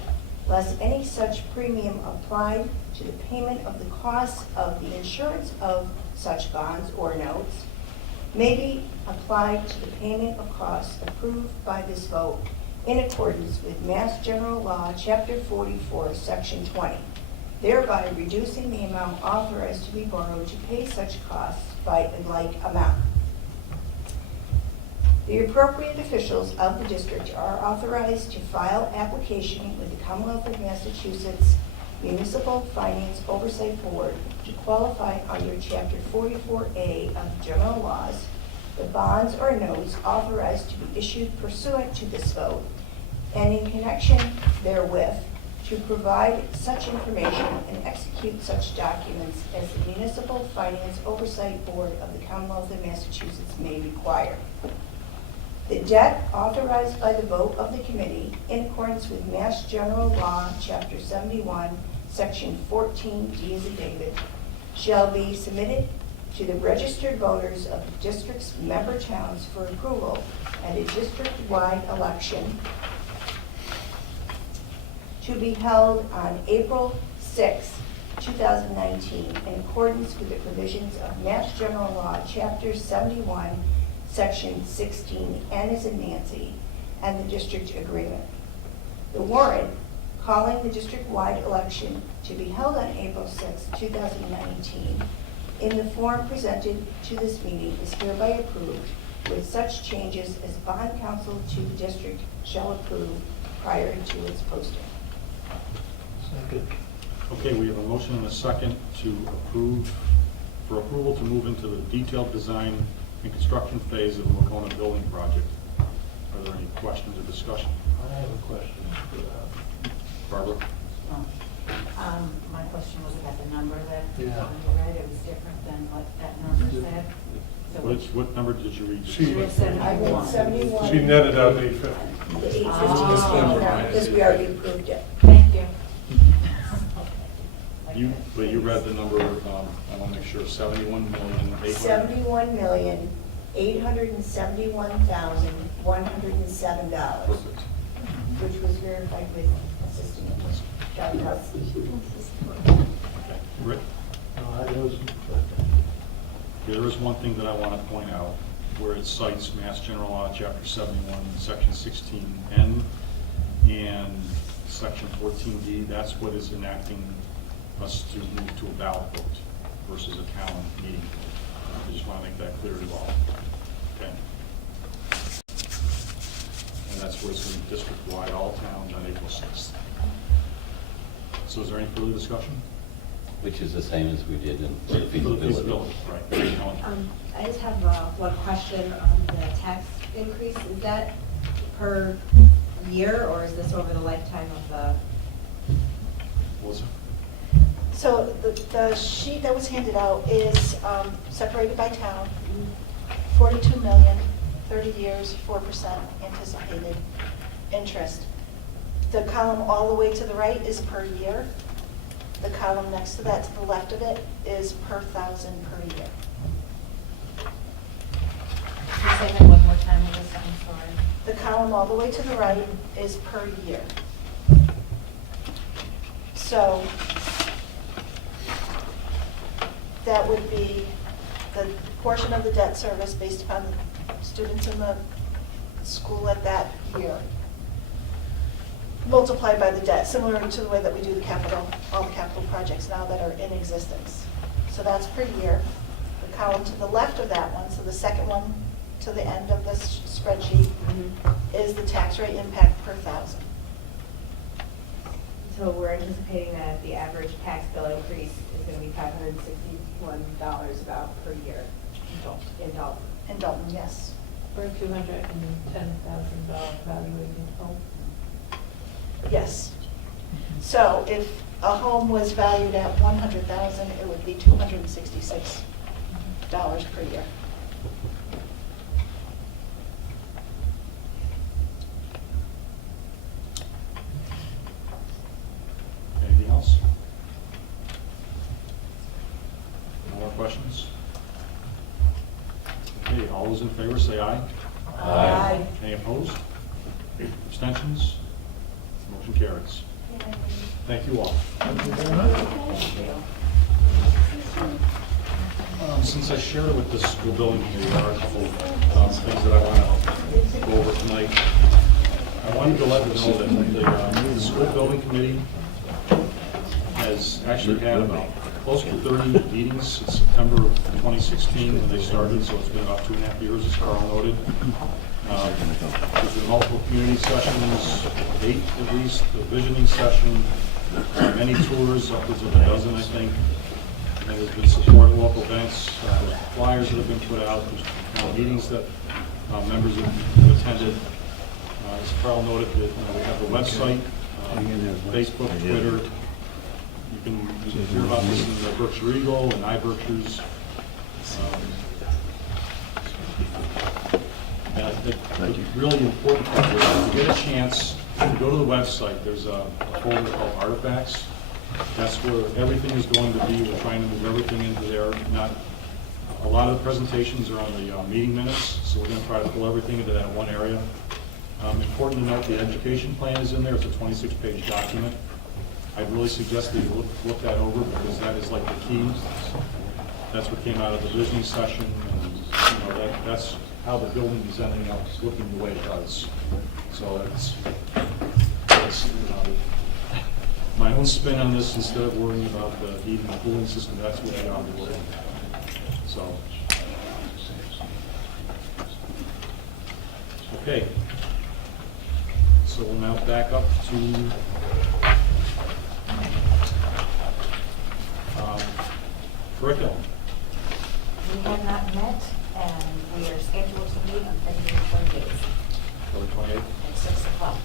less any such premium applied to the payment of the costs of the insurance of such bonds or notes, may be applied to the payment of costs approved by this vote in accordance with Mass General Law, Chapter 44, Section 20, thereby reducing the amount authorized to be borrowed to pay such costs by a like amount. The appropriate officials of the district are authorized to file application with the Commonwealth of Massachusetts Municipal Finance Oversight Board to qualify under Chapter 44A of the General Laws, the bonds or notes authorized to be issued pursuant to this vote, and in connection therewith, to provide such information and execute such documents as the Municipal Finance Oversight Board of the Commonwealth of Massachusetts may require. The debt authorized by the vote of the committee in accordance with Mass General Law, Chapter 71, Section 14D as a David, shall be submitted to the registered voters of the district's member towns for approval at a district-wide election to be held on April 6, 2019, in accordance with the provisions of Mass General Law, Chapter 71, Section 16, N as in Nancy, and the district agreement. The warrant calling the district-wide election to be held on April 6, 2019, in the form presented to this meeting is hereby approved with such changes as bond counsel to the district shall approve prior to its posting. Okay, we have a motion and a second to for approval to move into the detailed design and construction phase of the Wacona building project. Are there any questions or discussion? I have a question for that. Barbara? My question was about the number that you Yeah. read. It was different than what that number said. So What number did you read? She- we have 71. 71. She netted out 850. The 850 Oh. because we already approved it. Thank you. But you read the number, I want to make sure, 71,800,000. $71,871,107, Perfect. which was verified with Assistant John Huss. Okay. Rick? No, I wasn't. There is one thing that I want to point out, where it cites Mass General Law, Chapter 71, Section 16N, and Section 14D. That's what is enacting us to move to a ballot vote versus a town meeting vote. I just want to make that clear to all. Okay? And that's where it's going to be district-wide, all towns on April 6th. So is there any further discussion? Which is the same as we did in the For the feasibility. feasibility, right. Ellen? I just have one question on the tax increase. Is that per year, or is this over the lifetime of the? Melissa? So the sheet that was handed out is separated by town, 42 million, 30 years, 4% anticipated interest. The column all the way to the right is per year. The column next to that, to the left of it, is per thousand per year. Can you say that one more time, Melissa? I'm sorry. The column all the way to the right is per year. So that would be the portion of the debt service based upon the students in the school at that year, multiplied by the debt, similar to the way that we do all the capital projects now that are in existence. So that's per year. The column to the left of that one, so the second one to the end of this spreadsheet, is the tax rate impact per thousand. So we're anticipating that the average tax bill increase is going to be $561 about per year in Dalton. In Dalton, yes. For a $210,000 valuated home. Yes. So if a home was valued at $100,000, it would be $266 per year. Anything else? No more questions? Okay, all those in favor say aye. Aye. Any opposed? Abstentions? Motion carries. Thank you all. Since I shared it with the school building committee, there are a couple things that I want to go over tonight. I wanted to let you know that the school building committee has actually had close to 30 meetings since September of 2016 when they started, so it's been about 2.5 years, as Carl noted. There's been multiple community sessions, 8 at least, a visioning session, many tours, upwards of a dozen, I think. And there's been support at local events, flyers that have been put out, there's meetings that members have attended. As Carl noted, that we have the website, Facebook, Twitter. You can hear about this in the Berkshire Eagle and iBerkshires. And I think the really important part is if you get a chance to go to the website, there's a folder called Artifacts. That's where everything is going to be. We're trying to move everything into there. A lot of the presentations are on the meeting minutes, so we're going to try to pull everything into that one area. Important to note, the education plan is in there. It's a 26-page document. I'd really suggest that you look that over because that is like the key. That's what came out of the visioning session, and that's how the building is ending up looking the way it does. So that's my own spin on this. Instead of worrying about the heating and cooling system, that's what I ought to worry about. So, okay. So we'll now back up to curriculum. We have not met, and we are scheduled to meet on February 28th February 28th. at 6 o'clock.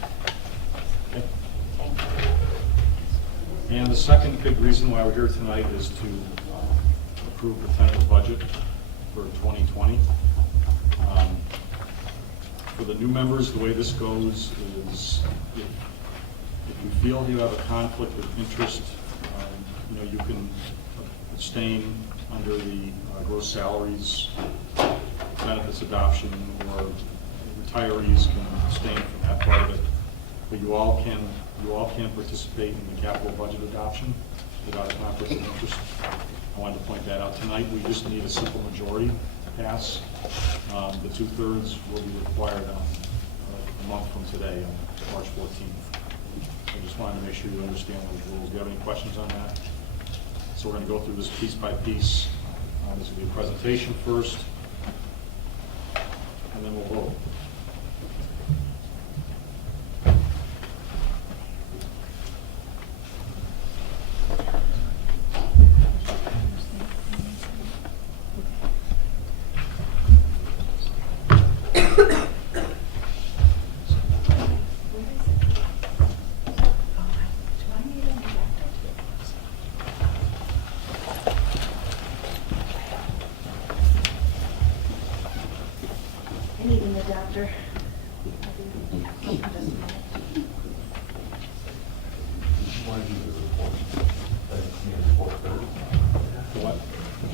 Okay. Thank you. And the second big reason why we're here tonight is to approve the tentative budget for 2020. For the new members, the way this goes is if you feel you have a conflict of interest, you can abstain under the gross salaries, benefits adoption, or retirees can abstain from that part of it. But you all can participate in the capital budget adoption without a conflict of interest. I wanted to point that out tonight. We just need a simple majority to pass. The 2/3 will be required on a month from today, on March 14th. I just wanted to make sure you understand those rules. Do you have any questions on that? So we're going to go through this piece by piece. This will be a presentation first, and then we'll vote. Meeting the doctor. What?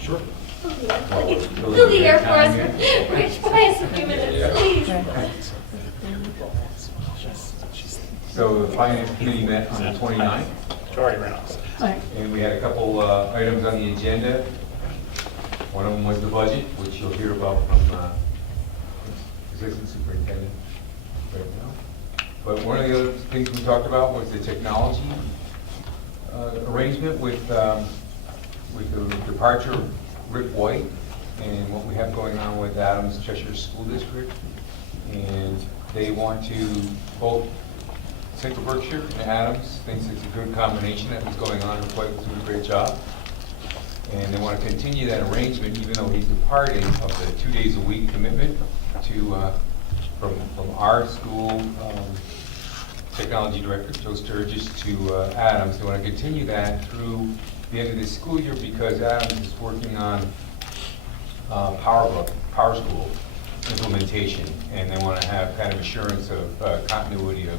Sure. Fill the air for us. Rich, buy us a few minutes, please. So the Finance Committee met on the 29th. And we had a couple items on the agenda. One of them was the budget, which you'll hear about from Assistant Superintendent right now. But one of the other things we talked about was the technology arrangement with the departure of Rick White and what we have going on with Adams Cheshire School District. And They want to, both Central Berkshire and Adams thinks it's a good combination that was going on, and Dwight was doing a great job. And they want to continue that arrangement, even though he's departing of the 2 days a week commitment to, from our school technology director, Joe Sturgis, to Adams. They want to continue that through the end of this school year because Adams is working on Power School implementation, and they want to have kind of assurance of continuity of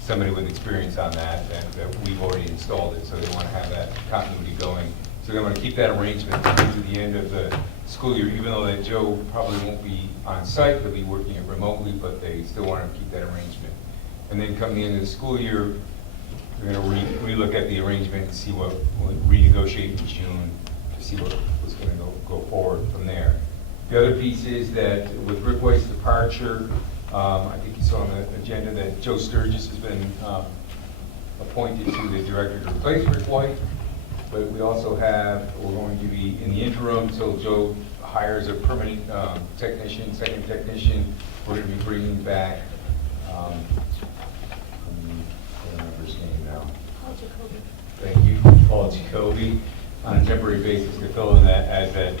somebody with experience on that, and that we've already installed it, so they want to have that continuity going. So they want to keep that arrangement through the end of the school year, even though that Joe probably won't be on site, he'll be working it remotely, but they still want to keep that arrangement. And then come the end of the school year, we're going to relook at the arrangement and see what, we'll renegotiate in June to see what's going to go forward from there. The other piece is that with Rick White's departure, I think you saw on the agenda that Joe Sturgis has been appointed to the director to replace Rick White. But we also have, we're going to be in the interim until Joe hires a permanent technician, second technician. We're going to be bringing back, I don't remember his name now. Thank you, Paul Jacoby, on a temporary basis to fill in that as that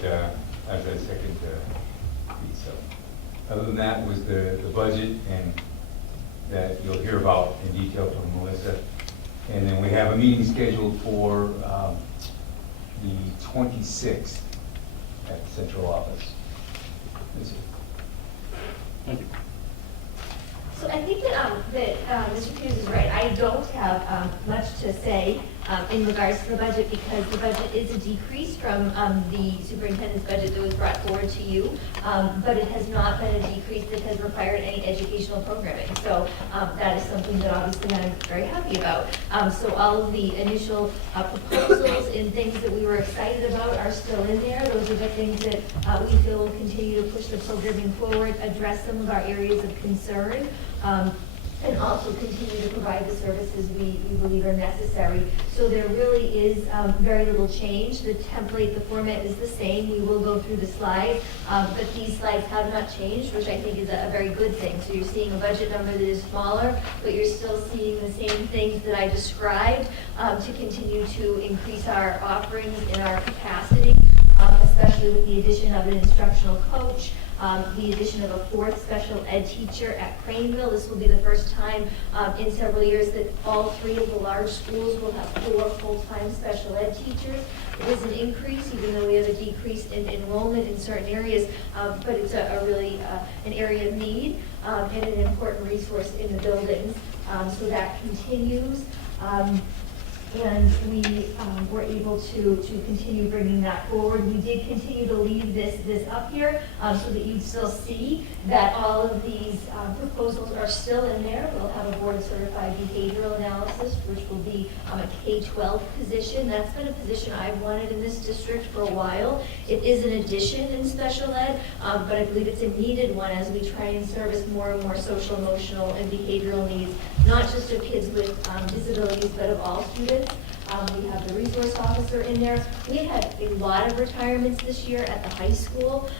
second piece. So, other than that was the budget, and that you'll hear about in detail from Melissa. And then we have a meeting scheduled for the 26th at the central office. That's it. Thank you. So I think that Mr. Hughes is right. I don't have much to say in regards to the budget because the budget is a decrease from the superintendent's budget that was brought forward to you, but it has not been a decrease that has required any educational programming. So that is something that obviously I'm very happy about. So all of the initial proposals and things that we were excited about are still in there. Those are the things that we feel will continue to push the programming forward, address some of our areas of concern, and also continue to provide the services we believe are necessary. So there really is very little change. The template, the format is the same. We will go through the slides, but these slides have not changed, which I think is a very good thing. So you're seeing a budget number that is smaller, but you're still seeing the same things that I described to continue to increase our offerings and our capacity, especially with the addition of an instructional coach, the addition of a fourth special ed teacher at Craneville. This will be the first time in several years that all three of the large schools will have 4 full-time special ed teachers. It is an increase, even though we have a decrease in enrollment in certain areas, but it's a really an area of need and an important resource in the buildings. So that continues. And we were able to continue bringing that forward. We did continue to leave this up here so that you'd still see that all of these proposals are still in there. We'll have a board-certified behavioral analysis, which will be a K-12 position. That's been a position I've wanted in this district for a while. It is an addition in special ed, but I believe it's a needed one as we try and service more and more social, emotional, and behavioral needs, not just of kids with disabilities, but of all students. We have the resource officer in there. We had a lot of retirements this year at the high school.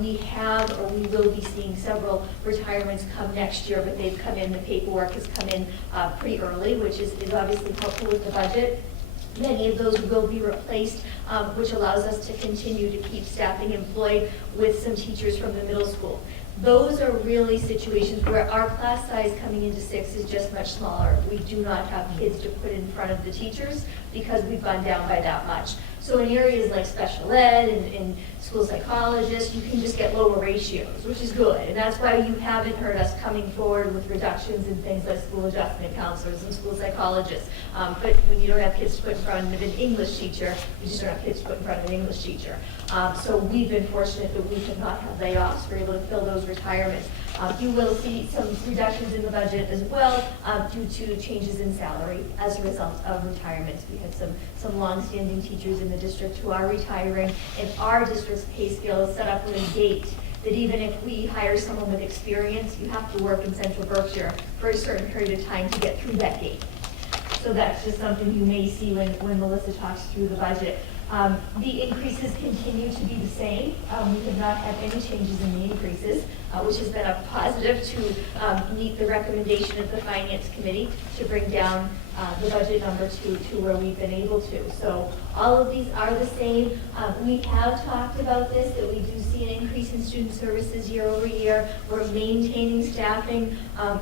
We will be seeing several retirements come next year, but they've come in, the paperwork has come in pretty early, which is obviously helpful with the budget. Many of those will be replaced, which allows us to continue to keep staffing employed with some teachers from the middle school. Those are really situations where our class size coming into 6 is just much smaller. We do not have kids to put in front of the teachers because we've gone down by that much. So in areas like special ed and school psychologists, you can just get lower ratios, which is good. And that's why you haven't heard us coming forward with reductions in things like school adjustment counselors and school psychologists. But when you don't have kids to put in front of an English teacher, you just don't have kids to put in front of an English teacher. So we've been fortunate that we have not had layoffs. We're able to fill those retirements. You will see some reductions in the budget as well due to changes in salary as a result of retirements. We had some long-standing teachers in the district who are retiring, and our district's pay scale is set up with a gate that even if we hire someone with experience, you have to work in Central Berkshire for a certain period of time to get through that gate. So that's just something you may see when Melissa talks through the budget. The increases continue to be the same. We have not had any changes in the increases, which has been a positive to meet the recommendation of the Finance Committee to bring down the budget number to where we've been able to. So all of these are the same. We have talked about this, that we do see an increase in student services year over year. We're maintaining staffing.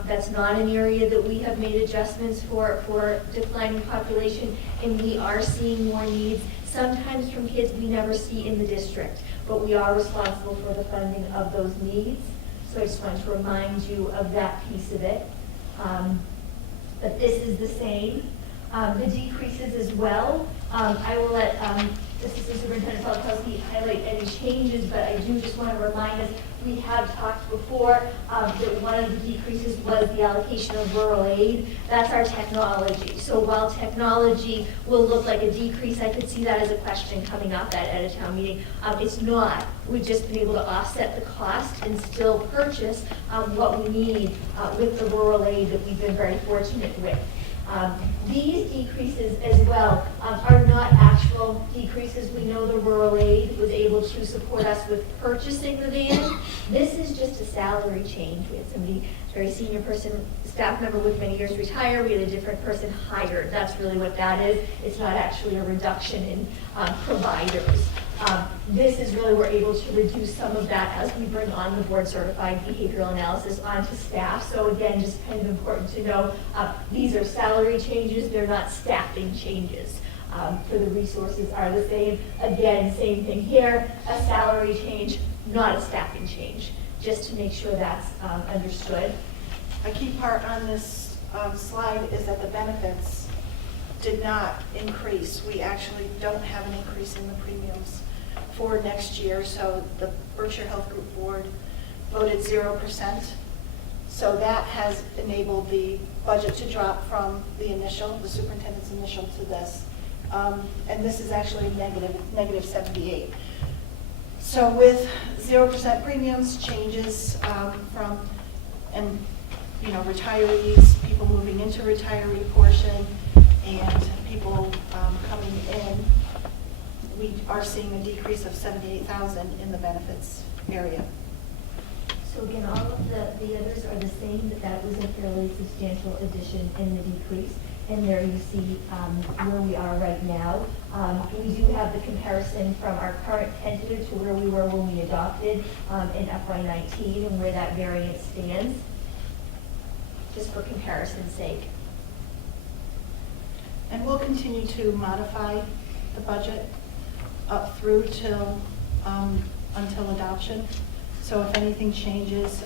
That's not an area that we have made adjustments for declining population, and we are seeing more needs, sometimes from kids we never see in the district, but we are responsible for the funding of those needs. So I just wanted to remind you of that piece of it. But this is the same. The decreases as well. I will let Assistant Superintendent Falkowski highlight any changes, but I do just want to remind us, we have talked before that one of the decreases was the allocation of rural aid. That's our technology. So while technology will look like a decrease, I could see that as a question coming up at a town meeting. It's not. We've just been able to offset the cost and still purchase what we need with the rural aid that we've been very fortunate with. These decreases as well are not actual decreases. We know the rural aid was able to support us with purchasing the van. This is just a salary change. We had somebody, very senior person, staff member with many years retire. We had a different person hired. That's really what that is. It's not actually a reduction in providers. This is really, we're able to reduce some of that as we bring on the board certified behavioral analysis onto staff. So again, just kind of important to know, these are salary changes, they're not staffing changes. For the resources are the same. Again, same thing here, a salary change, not a staffing change, just to make sure that's understood. A key part on this slide is that the benefits did not increase. We actually don't have an increase in the premiums for next year, so the Berkshire Health Group Board voted 0%. So that has enabled the budget to drop from the initial, the superintendent's initial, to this. And this is actually negative 78. So with 0% premiums, changes from, and retirees, people moving into retiree portion, and people coming in, we are seeing a decrease of $78,000 in the benefits area. So again, all of the others are the same, but that was a fairly substantial addition in the decrease. And there you see where we are right now. We do have the comparison from our current tentative to where we were when we adopted in FY19 and where that variance stands, just for comparison's sake. And we'll continue to modify the budget up through till until adoption. So if anything changes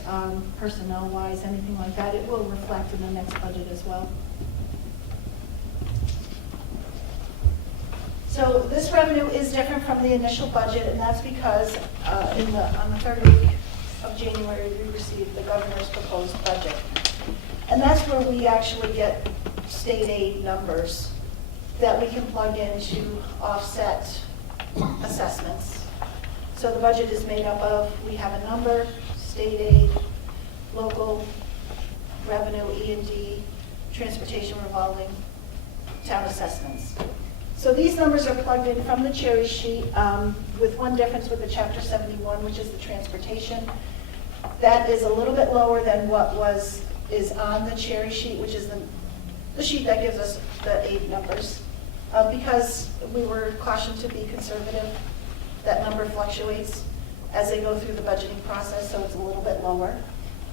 personnel-wise, anything like that, it will reflect in the next budget as well. So this revenue is different from the initial budget, and that's because on the third week of January, we received the governor's proposed budget. And that's where we actually get state aid numbers that we can plug in to offset assessments. So the budget is made up of, we have a number, state aid, local revenue, E&D, transportation revolving, town assessments. So these numbers are plugged in from the cherry sheet with one difference with the Chapter 71, which is the transportation. That is a little bit lower than what is on the cherry sheet, which is the sheet that gives us the aid numbers. Because we were cautioned to be conservative, that number fluctuates as they go through the budgeting process, so it's a little bit lower.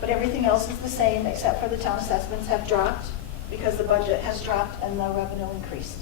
But everything else is the same, except for the town assessments have dropped because the budget has dropped and the revenue increased.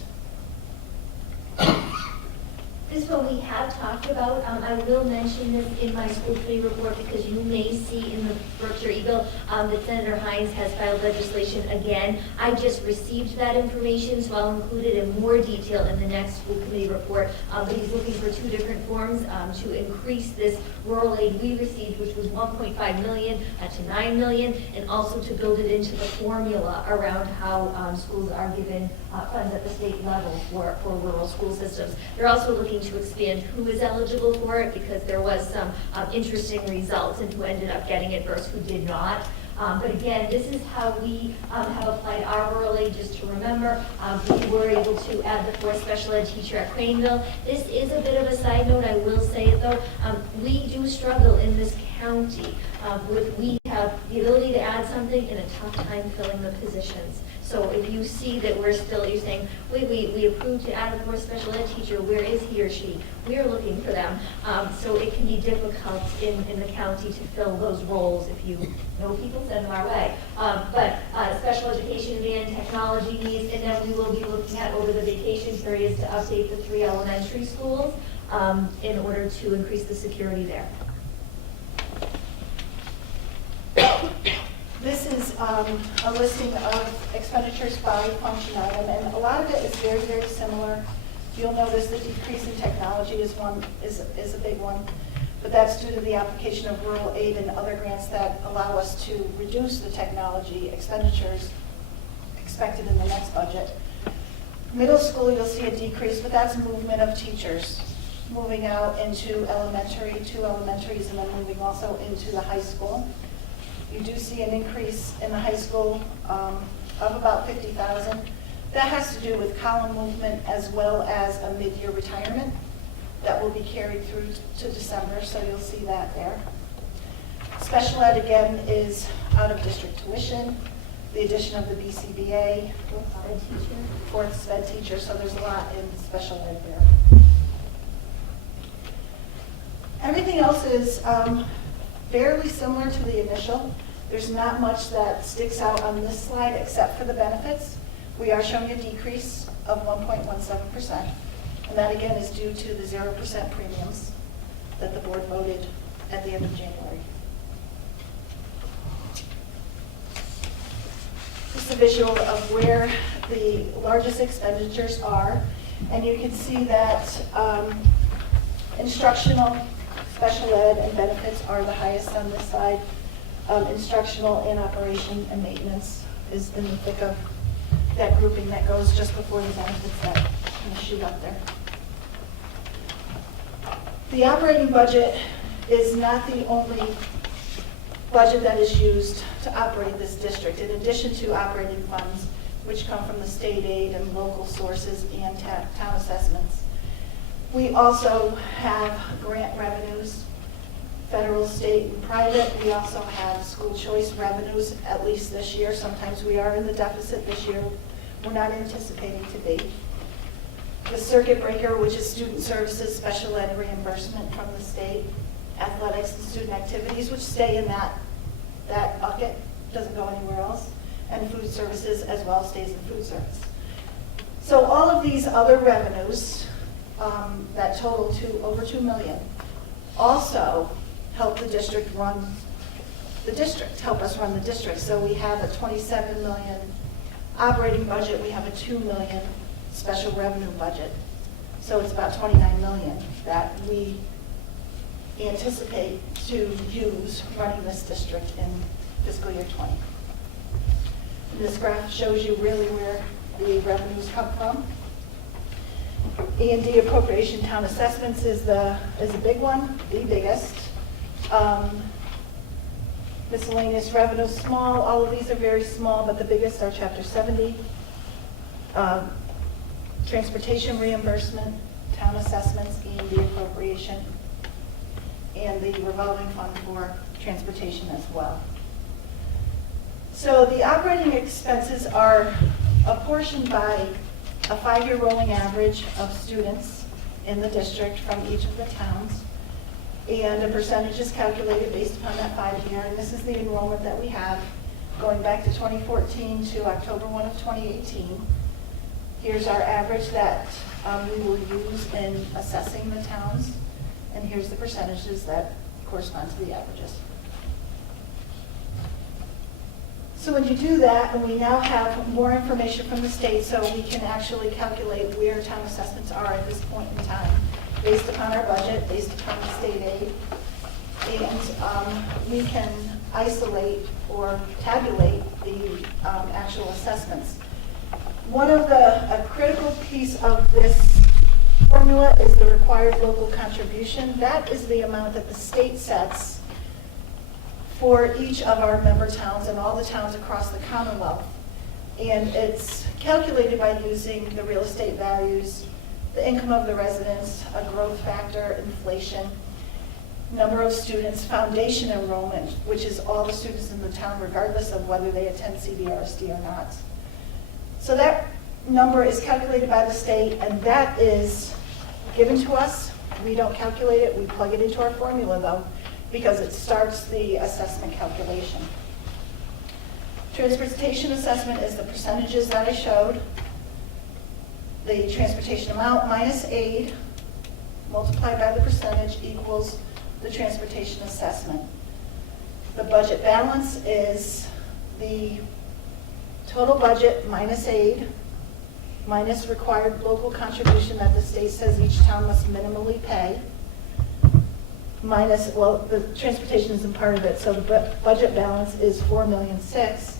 This one we have talked about. I will mention this in my school committee report because you may see in the Berkshire Eagle that Senator Hines has filed legislation again. I just received that information, so I'll include it in more detail in the next school committee report. But he's looking for two different forms to increase this rural aid we received, which was $1.5 million to $9 million, and also to build it into the formula around how schools are given funds at the state level for rural school systems. They're also looking to expand who is eligible for it because there was some interesting results and who ended up getting it versus who did not. But again, this is how we have applied our rural aid, just to remember. We were able to add the 4th special ed teacher at Craneville. This is a bit of a side note, I will say it though. We do struggle in this county we have the ability to add something and a tough time filling the positions. So if you see that we're still, you're saying, wait, we approved to add a 4th special ed teacher, where is he or she? We're looking for them. So it can be difficult in the county to fill those roles if you know people, send them our way. But special education and technology needs, and then we will be looking at over the vacation periods to update the 3 elementary schools in order to increase the security there. This is a listing of expenditures by function item, and a lot of it is very, very similar. You'll notice the decrease in technology is a big one, but that's due to the application of rural aid and other grants that allow us to reduce the technology expenditures expected in the next budget. Middle school, you'll see a decrease, but that's movement of teachers, moving out into elementary, 2 elementaries, and then moving also into the high school. You do see an increase in the high school of about 50,000. That has to do with column movement as well as a mid-year retirement that will be carried through to December, so you'll see that there. Special ed, again, is out-of-district tuition, the addition of the BCBA, 4th SPED teacher, so there's a lot in special ed there. Everything else is fairly similar to the initial. There's not much that sticks out on this slide except for the benefits. We are showing a decrease of 1.17%, and that again is due to the 0% premiums that the board voted at the end of January. This is a visual of where the largest expenditures are, and you can see that instructional, special ed, and benefits are the highest on this side. Instructional and operation and maintenance is in the thick of that grouping that goes just before the benefits that kind of shoot up there. The operating budget is not the only budget that is used to operate this district. In addition to operating funds, which come from the state aid and local sources and town assessments, we also have grant revenues, federal, state, and private. We also have school choice revenues, at least this year. Sometimes we are in the deficit. This year we're not anticipating to be. The circuit breaker, which is student services, special ed reimbursement from the state, athletics and student activities, which stay in that bucket, doesn't go anywhere else, and food services as well stays in food service. So all of these other revenues that total to over $2 million also help the district run the district, help us run the district. So we have a $27 million operating budget, we have a $2 million special revenue budget. So it's about $29 million that we anticipate to use running this district in fiscal year 20. And this graph shows you really where the revenues come from. E&D appropriation town assessments is a big one, the biggest. Miscellaneous revenue, small. All of these are very small, but the biggest are Chapter 70. Transportation reimbursement, town assessments, E&D appropriation, and the revolving fund for transportation as well. So the operating expenses are apportioned by a 5-year rolling average of students in the district from each of the towns, and a percentage is calculated based upon that 5-year, and this is the enrollment that we have going back to 2014 to October 1 of 2018. Here's our average that we will use in assessing the towns, and here's the percentages that correspond to the averages. So when you do that, and we now have more information from the state, so we can actually calculate where town assessments are at this point in time, based upon our budget, based upon the state aid, and we can isolate or tabulate the actual assessments. One of a critical piece of this formula is the required local contribution. That is the amount that the state sets for each of our member towns and all the towns across the Commonwealth. And it's calculated by using the real estate values, the income of the residents, a growth factor, inflation, number of students, foundation enrollment, which is all the students in the town regardless of whether they attend CBRSD or not. So that number is calculated by the state, and that is given to us. We don't calculate it, we plug it into our formula though, because it starts the assessment calculation. Transportation assessment is the percentages that I showed. The transportation amount minus aid multiplied by the percentage equals the transportation assessment. The budget balance is the total budget minus aid, minus required local contribution that the state says each town must minimally pay, minus, well, the transportation isn't part of it, so the budget balance is $4,600,000.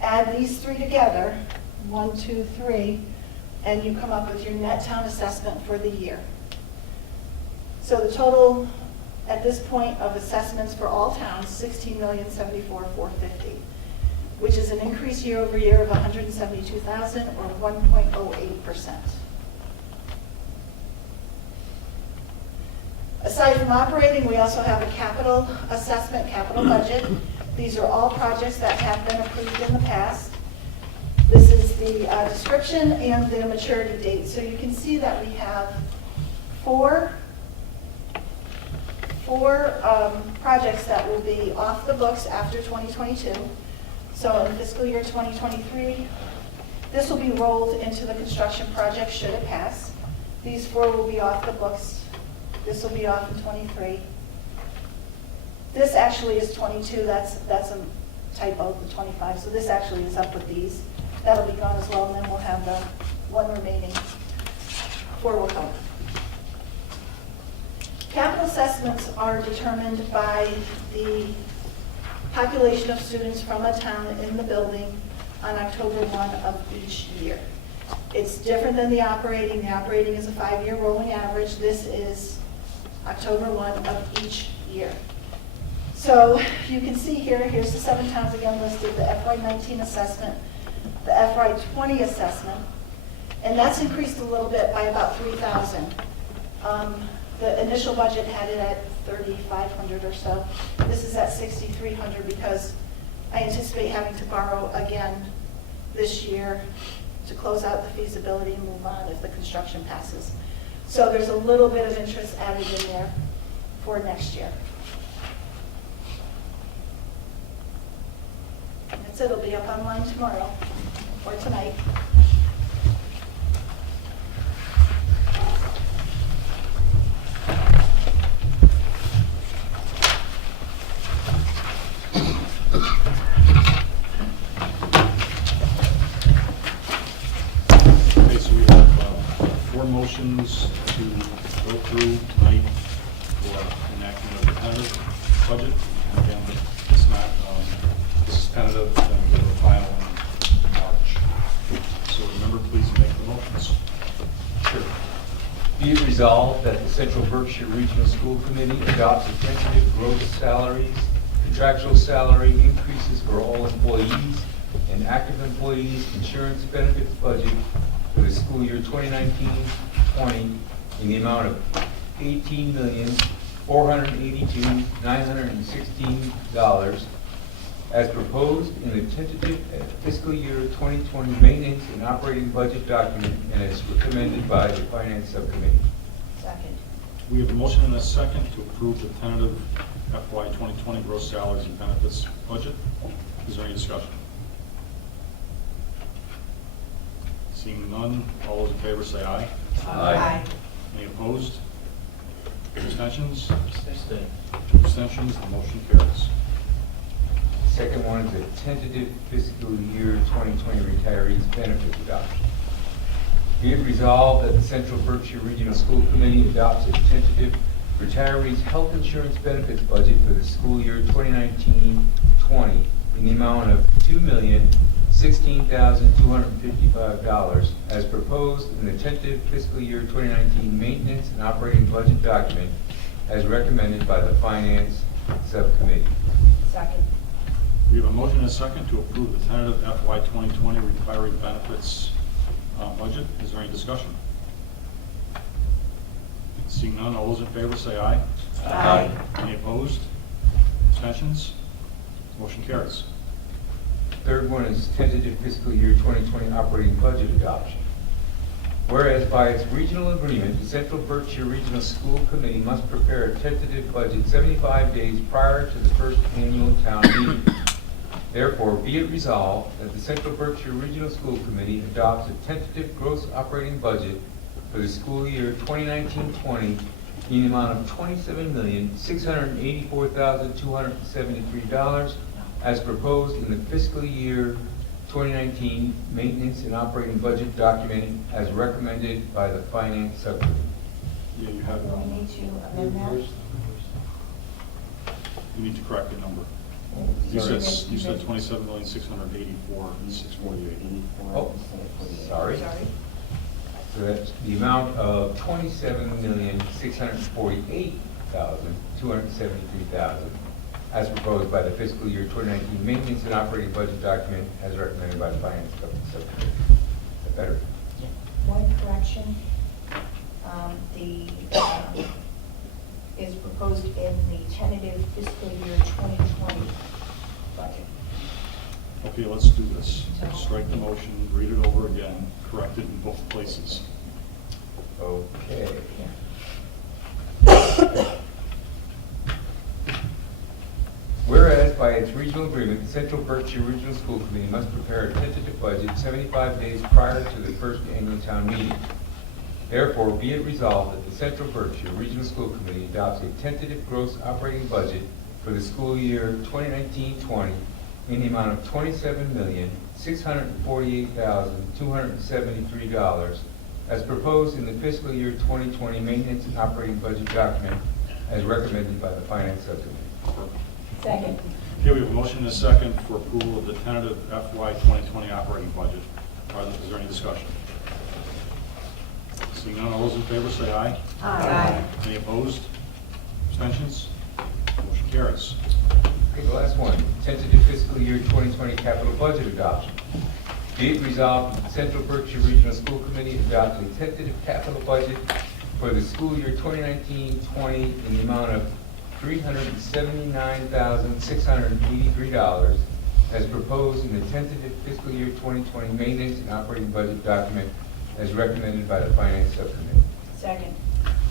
Add these three together, 1, 2, 3, and you come up with your net town assessment for the year. So the total at this point of assessments for all towns, $16,074,450, which is an increase year over year of $172,000 or 1.08%. Aside from operating, we also have a capital assessment, capital budget. These are all projects that have been approved in the past. This is the description and the maturity date. So you can see that we have four projects that will be off the books after 2022. So in fiscal year 2023, this will be rolled into the construction project should it pass. These 4 will be off the books. This will be off in 23. This actually is 22. That's a typo, the 25. So this actually is up with these. That'll be gone as well, and then we'll have the one remaining. 4 will come. Capital assessments are determined by the population of students from a town in the building on October 1 of each year. It's different than the operating. The operating is a 5-year rolling average. This is October 1 of each year. So you can see here, here's the 7 towns again listed, the FY19 assessment, the FY20 assessment, and that's increased a little bit by about $3,000. The initial budget had it at $3,500 or so. This is at $6,300 because I anticipate having to borrow again this year to close out the feasibility and move on if the construction passes. So there's a little bit of interest added in there for next year. That's it. It'll be up online tomorrow or tonight. Okay, so we have 4 motions to go through tonight for enactment of the tentative budget. And again, it's not, this is tentative, then we go to the final in March. So remember, please make the motions. Sure. Be it resolved that the Central Berkshire Regional School Committee adopts the tentative gross salaries, contractual salary increases for all employees and active employees' insurance benefits budget for the school year 2019-20 in the amount of $18,482,916 as proposed in the tentative fiscal year 2020 maintenance and operating budget document and as recommended by the Finance Subcommittee. Second. We have a motion and a second to approve the tentative FY 2020 gross salaries and benefits budget. Is there any discussion? Seeing none, all those in favor say aye. Aye. Any opposed? Abstentions? Abstain. Abstentions, the motion carries. Second one is the tentative fiscal year 2020 retirees benefit adoption. Be it resolved that the Central Berkshire Regional School Committee adopts a tentative retirees health insurance benefits budget for the school year 2019-20 in the amount of $2,016,255 as proposed in the tentative fiscal year 2019 maintenance and operating budget document as recommended by the Finance Subcommittee. Second. We have a motion and a second to approve the tentative FY 2020 retiree benefits budget. Is there any discussion? Seeing none, all those in favor say aye. Aye. Any opposed? Abstentions? Motion carries. Third one is tentative fiscal year 2020 operating budget adoption. Whereas by its regional agreement, the Central Berkshire Regional School Committee must prepare a tentative budget 75 days prior to the first annual town meeting. Therefore, be it resolved that the Central Berkshire Regional School Committee adopts a tentative gross operating budget for the school year 2019-20 in the amount of $27,684,273 as proposed in the fiscal year 2019 maintenance and operating budget document as recommended by the Finance Subcommittee. Yeah, you have, We need to amend that. you need to correct the number. You said 27,684,648. Oh, sorry. So that's the amount of $27,648,273 as proposed by the fiscal year 2019 maintenance and operating budget document as recommended by the Finance Subcommittee. Is that better? One correction, is proposed in the tentative fiscal year 2020 budget. Okay, let's do this. Strike the motion, read it over again, correct it in both places. Okay. Whereas by its regional agreement, the Central Berkshire Regional School Committee must prepare a tentative budget 75 days prior to the first annual town meeting. Therefore, be it resolved that the Central Berkshire Regional School Committee adopts a tentative gross operating budget for the school year 2019-20 in the amount of $27,648,273 as proposed in the fiscal year 2020 maintenance and operating budget document as recommended by the Finance Subcommittee. Second. Okay, we have a motion and a second for approval of the tentative FY 2020 operating budget. Is there any discussion? Seeing none, all those in favor say aye. Aye. Any opposed? Abstentions? Motion carries. Okay, the last one, tentative fiscal year 2020 capital budget adoption. Be it resolved that the Central Berkshire Regional School Committee adopts a tentative capital budget for the school year 2019-20 in the amount of $379,683 as proposed in the tentative fiscal year 2020 maintenance and operating budget document as recommended by the Finance Subcommittee. Second.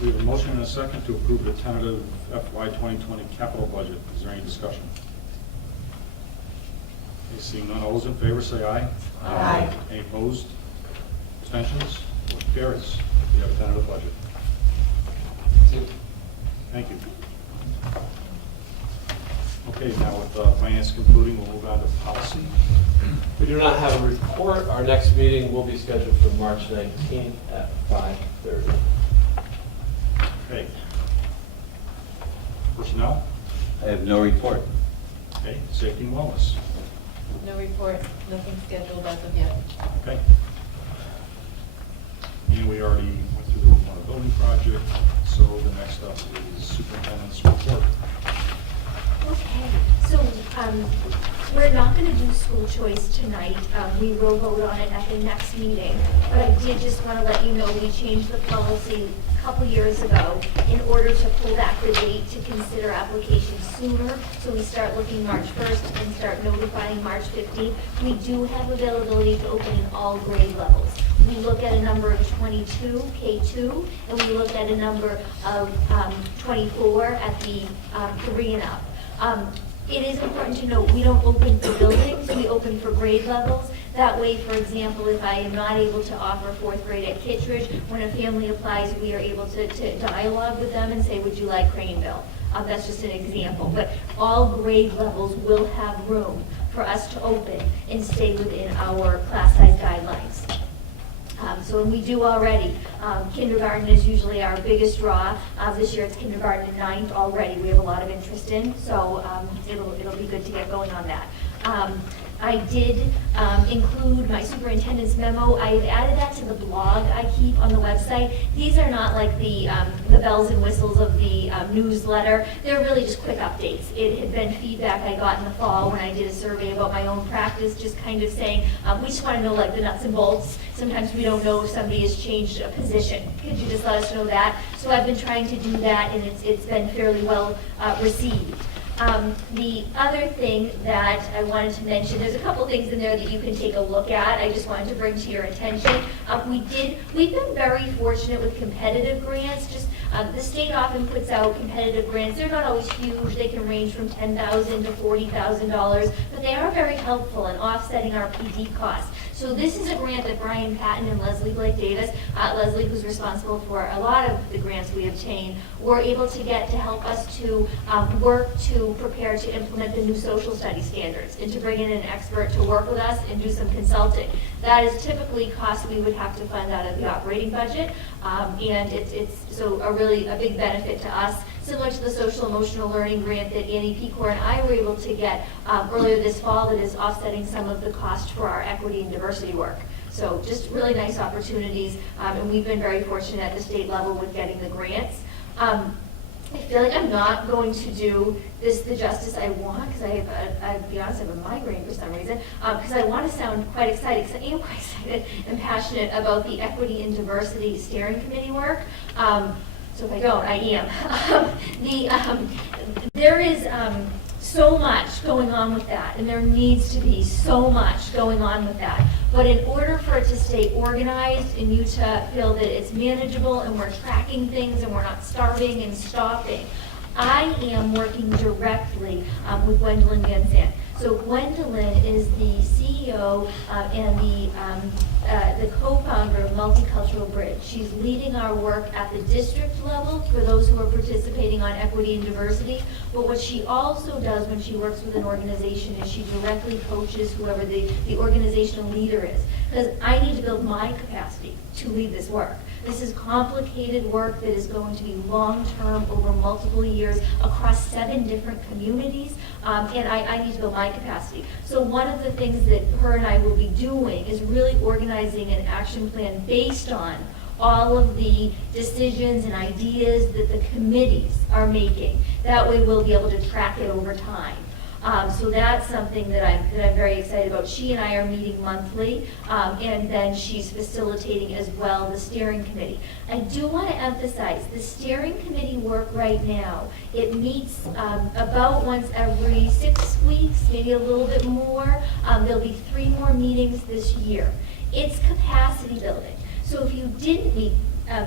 We have a motion and a second to approve the tentative FY 2020 capital budget. Is there any discussion? Okay, seeing none, all those in favor say aye. Aye. Any opposed? Abstentions? Motion carries. We have a tentative budget. That's it. Thank you. Okay, now with finance concluding, we'll move on to policy. We do not have a report. Our next meeting will be scheduled for March 19th at 5:30. Okay. Personnel? I have no report. Okay. Safety and wellness? No report, nothing scheduled as of yet. Okay. And we already went through the Ramona building project, so the next up is superintendent's report. Okay, so we're not going to do school choice tonight. We will vote on it at the next meeting. But I did just want to let you know we changed the policy a couple years ago in order to pull back the date to consider applications sooner. So we start looking March 1st and start notifying March 15th. We do have availability to open in all grade levels. We look at a number of 22, K2, and we look at a number of 24 at the 3 and up. It is important to note, we don't open for buildings, we open for grade levels. That way, for example, if I am not able to offer 4th grade at Kittredge, when a family applies, we are able to dialogue with them and say, would you like Craneville? That's just an example. But all grade levels will have room for us to open and stay within our class size guidelines. And we do already. Kindergarten is usually our biggest draw. This year it's kindergarten and 9th already. We have a lot of interest in, so it'll be good to get going on that. I did include my superintendent's memo. I've added that to the blog I keep on the website. These are not like the bells and whistles of the newsletter. They're really just quick updates. It had been feedback I got in the fall when I did a survey about my own practice, just kind of saying, we just want to know like the nuts and bolts. Sometimes we don't know if somebody has changed a position. Could you just let us know that? So I've been trying to do that, and it's been fairly well received. The other thing that I wanted to mention, there's a couple things in there that you can take a look at. I just wanted to bring to your attention. We've been very fortunate with competitive grants. Just the state often puts out competitive grants. They're not always huge. They can range from $10,000 to $40,000, but they are very helpful in offsetting our PD costs. So this is a grant that Brian Patton and Leslie Blake Davis, Leslie, who's responsible for a lot of the grants we obtain, were able to get to help us to work to prepare to implement the new social studies standards and to bring in an expert to work with us and do some consulting. That is typically costs we would have to fund out of the operating budget, and it's so a big benefit to us. Similar to the social emotional learning grant that Annie Pecor and I were able to get earlier this fall, that is offsetting some of the cost for our equity and diversity work. So just really nice opportunities, and we've been very fortunate at the state level with getting the grants. I feel like I'm not going to do this the justice I want, because I'll be honest, I have a migraine for some reason, because I want to sound quite excited, because I am quite excited and passionate about the equity and diversity steering committee work. So if I don't, I am. There is so much going on with that, and there needs to be so much going on with that. But in order for it to stay organized and you to feel that it's manageable and we're tracking things and we're not starving and stopping, I am working directly with Gwendolyn Van Sant. So Gwendolyn is the CEO and the co-founder of Multicultural Bridge. She's leading our work at the district level for those who are participating on equity and diversity. But what she also does when she works with an organization is she directly coaches whoever the organizational leader is. Because I need to build my capacity to lead this work. This is complicated work that is going to be long-term over multiple years across 7 different communities, and I need to build my capacity. So one of the things that her and I will be doing is really organizing an action plan based on all of the decisions and ideas that the committees are making. That way we'll be able to track it over time. So that's something that I'm very excited about. She and I are meeting monthly, and then she's facilitating as well the steering committee. I do want to emphasize the steering committee work right now. It meets about once every 6 weeks, maybe a little bit more. There'll be 3 more meetings this year. It's capacity building. So if you didn't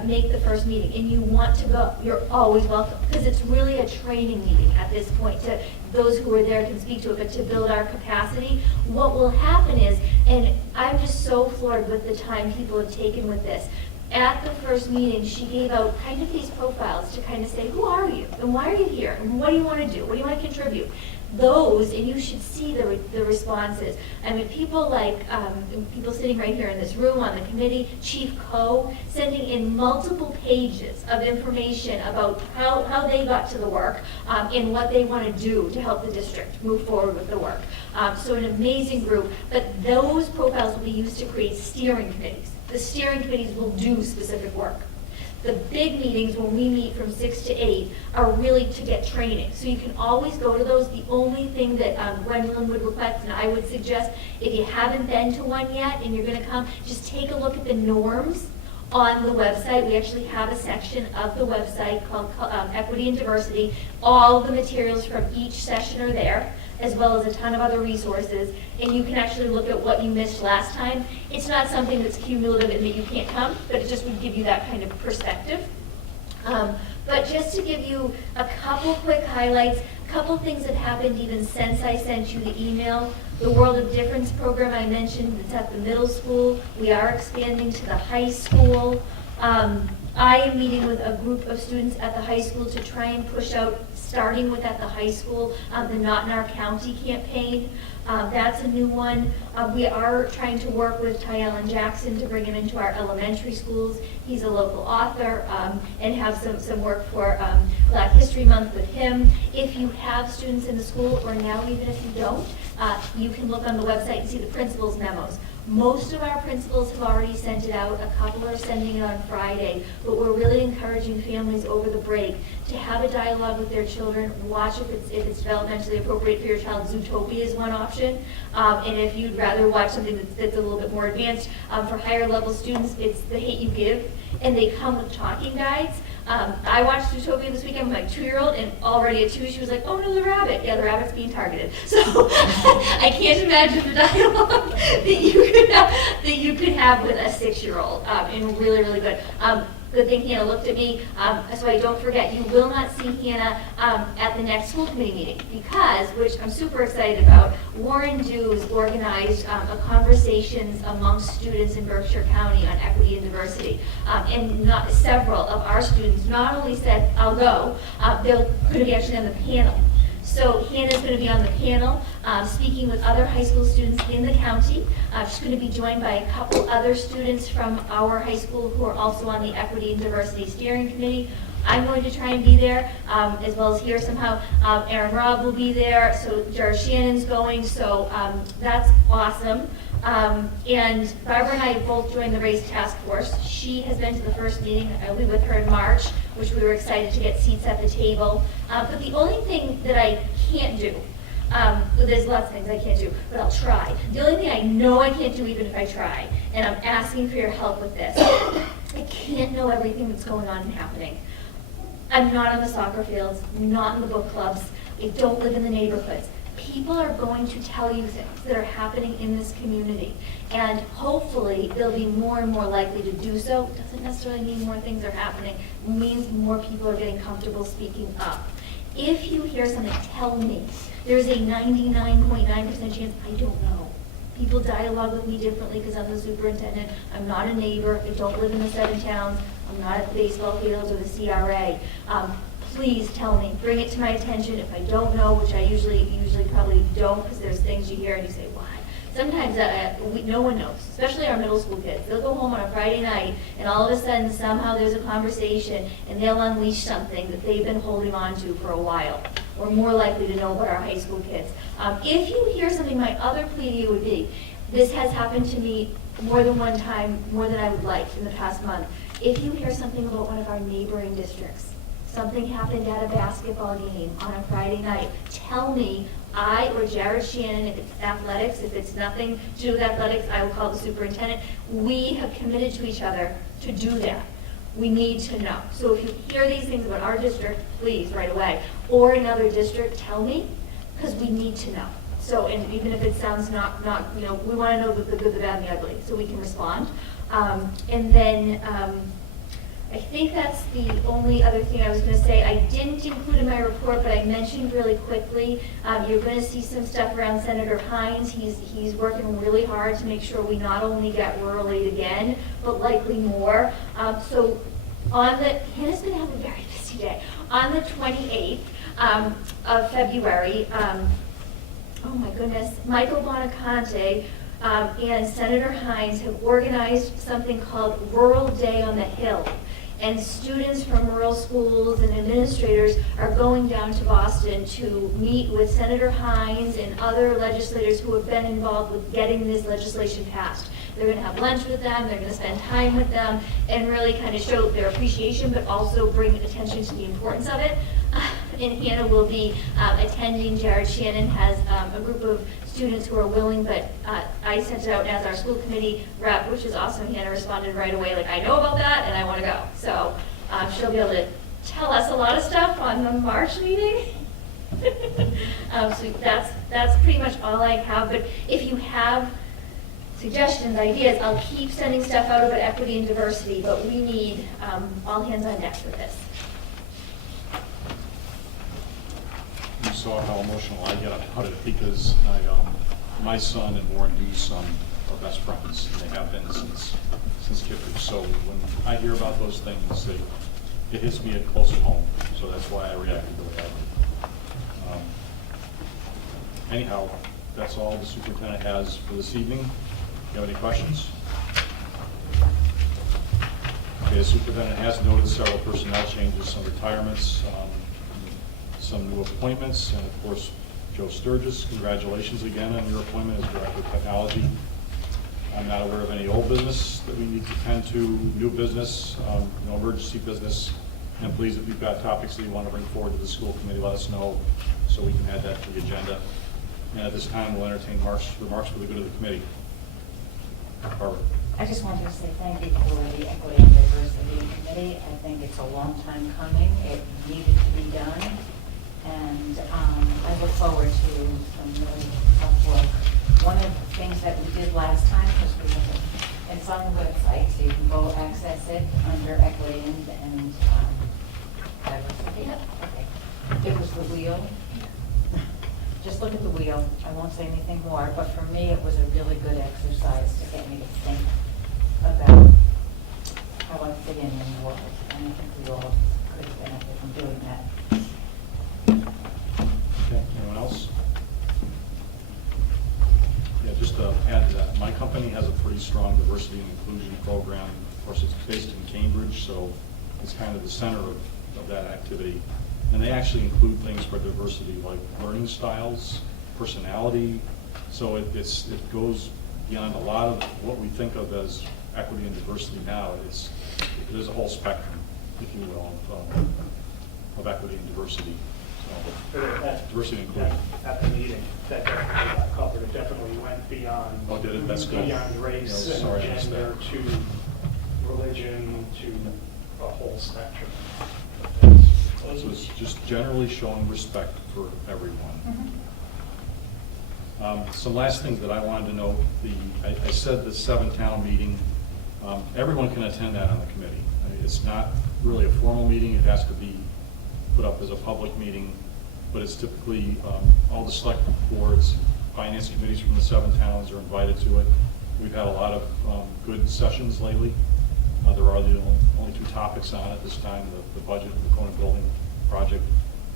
make the first meeting and you want to go, you're always welcome, because it's really a training meeting at this point. To those who are there can speak to it, but to build our capacity, what will happen is, and I'm just so floored with the time people have taken with this. At the first meeting, she gave out kind of these profiles to kind of say, who are you and why are you here and what do you want to do? What do you want to contribute? Those, and you should see the responses. I mean, people like, people sitting right here in this room on the committee, Chief Coe, sending in multiple pages of information about how they got to the work and what they want to do to help the district move forward with the work. So an amazing group, but those profiles will be used to create steering committees. The steering committees will do specific work. The big meetings, when we meet from 6 to 8, are really to get training. So you can always go to those. The only thing that Gwendolyn would request, and I would suggest, if you haven't been to one yet and you're going to come, just take a look at the norms on the website. We actually have a section of the website called Equity and Diversity. All the materials from each session are there, as well as a ton of other resources, and you can actually look at what you missed last time. It's not something that's cumulative and that you can't come, but it just would give you that kind of perspective. But just to give you a couple quick highlights, a couple things have happened even since I sent you the email. The World of Difference program I mentioned, it's at the middle school. We are expanding to the high school. I am meeting with a group of students at the high school to try and push out, starting with at the high school, the Not in Our County campaign. That's a new one. We are trying to work with Tyellen Jackson to bring him into our elementary schools. He's a local author, and have some work for Black History Month with him. If you have students in the school, or now even if you don't, You can look on the website and see the principal's memos. Most of our principals have already sent it out. A couple are sending it on Friday, but we're really encouraging families over the break to have a dialogue with their children, watch if it's developmentally appropriate for your child. Zootopia is one option, and if you'd rather watch something that's a little bit more advanced, for higher level students, it's The Hate U Give, and they come with talking guides. I watched Zootopia this weekend with my 2-year-old, and already at 2, she was like, "Oh no, the rabbit!" Yeah, the rabbit's being targeted. So I can't imagine the dialogue that you could have with a 6-year-old, and really, really good. Good thing Hannah looked at me, so I don't forget. You will not see Hannah at the next school committee meeting because, which I'm super excited about, Warren Dews organized a conversations amongst students in Berkshire County on equity and diversity, and several of our students not only said, "I'll go," they're going to be actually on the panel. So Hannah's going to be on the panel, speaking with other high school students in the county. She's going to be joined by a couple other students from our high school who are also on the Equity and Diversity Steering Committee. I'm going to try and be there, as well as here somehow. Aaron Robb will be there, so Jared Shannon's going, so that's awesome. And Barbara and I both joined the race task force. She has been to the first meeting. I'll be with her in March, which we were excited to get seats at the table. But the only thing that I can't do, there's lots of things I can't do, but I'll try. The only thing I know I can't do, even if I try, and I'm asking for your help with this, I can't know everything that's going on and happening. I'm not on the soccer fields, not in the book clubs, I don't live in the neighborhoods. People are going to tell you things that are happening in this community, and hopefully they'll be more and more likely to do so. It doesn't necessarily mean more things are happening, it means more people are getting comfortable speaking up. If you hear something, tell me. There's a 99.9% chance I don't know. People dialogue with me differently because I'm the superintendent. I'm not a neighbor. I don't live in the 7 towns. I'm not at the baseball fields or the CRA. Please tell me. Bring it to my attention. If I don't know, which I usually probably don't, because there's things you hear and you say, why? Sometimes no one knows, especially our middle school kids. They'll go home on a Friday night, and all of a sudden, somehow there's a conversation, and they'll unleash something that they've been holding on to for a while. We're more likely to know about our high school kids. If you hear something, my other plea to you would be, this has happened to me more than one time, more than I would like in the past month. If you hear something about one of our neighboring districts, something happened at a basketball game on a Friday night, tell me. I or Jared Shannon, if it's athletics, if it's nothing to do with athletics, I will call the superintendent. We have committed to each other to do that. We need to know. So if you hear these things about our district, please, right away. Or another district, tell me, because we need to know. So, and even if it sounds not, we want to know the good, the bad, and the ugly, so we can respond. And then, I think that's the only other thing I was going to say. I didn't include in my report, but I mentioned really quickly, you're going to see some stuff around Senator Hines. He's working really hard to make sure we not only get rural aid again, but likely more. So Hannah's going to have a very busy day. On the 28th of February, oh my goodness, Michael Bonacante and Senator Hines have organized something called Rural Day on the Hill. And students from rural schools and administrators are going down to Boston to meet with Senator Hines and other legislators who have been involved with getting this legislation passed. They're going to have lunch with them, they're going to spend time with them, and really kind of show their appreciation, but also bring attention to the importance of it. And Hannah will be attending. Jared Shannon has a group of students who are willing, but I sent it out as our school committee rep, which is awesome. Hannah responded right away, like, I know about that and I want to go. So she'll be able to tell us a lot of stuff on the March meeting. So that's pretty much all I have. But if you have suggestions, ideas, I'll keep sending stuff out about equity and diversity, but we need all hands on deck for this. You saw how emotional I get about it because my son and Warren Dews' son are best friends, and they have been since Kippers. So when I hear about those things, it hits me close at home. So that's why I reacted the way I did. Anyhow, that's all the superintendent has for this evening. Do you have any questions? Okay, the superintendent has noted several personnel changes, some retirements, some new appointments, and of course, Joe Sturgis, congratulations again on your appointment as Director of Technology. I'm not aware of any old business that we need to tend to, new business, no emergency business. And please, if you've got topics that you want to bring forward to the school committee, let us know so we can add that to the agenda. And at this time, we'll entertain remarks for the good of the committee. Barbara. I just wanted to say thank you for the Equity and Diversity Committee. I think it's a long time coming. It needed to be done. And I look forward to some really tough work. One of the things that we did last time was it's on the website, so you can go access it under Equity and Diversity. Okay. It was the wheel. Just look at the wheel. I won't say anything more, but for me, it was a really good exercise to get me to think about how I fit in the world. And I think we all could benefit from doing that. Okay, anyone else? Yeah, just to add to that, my company has a pretty strong diversity and inclusion program. Of course, it's based in Cambridge, so it's kind of the center of that activity. And they actually include things for diversity like learning styles, personality. So it goes beyond a lot of what we think of as equity and diversity now. There's a whole spectrum, if you will, of equity and diversity. So, diversity and inclusion. At the meeting, that definitely got covered. It definitely went beyond. Oh, did it? That's good. Beyond race No, sorry, I and missed gender that. to religion to a whole spectrum. So it's just generally showing respect for everyone. Some last things that I wanted to note, I said the 7-town meeting, everyone can attend that on the committee. I mean, it's not really a formal meeting, it has to be put up as a public meeting, but it's typically all the select boards, finance committees from the 7 towns are invited to it. We've had a lot of good sessions lately. There are the only 2 topics on it this time, the budget and the Kona building project.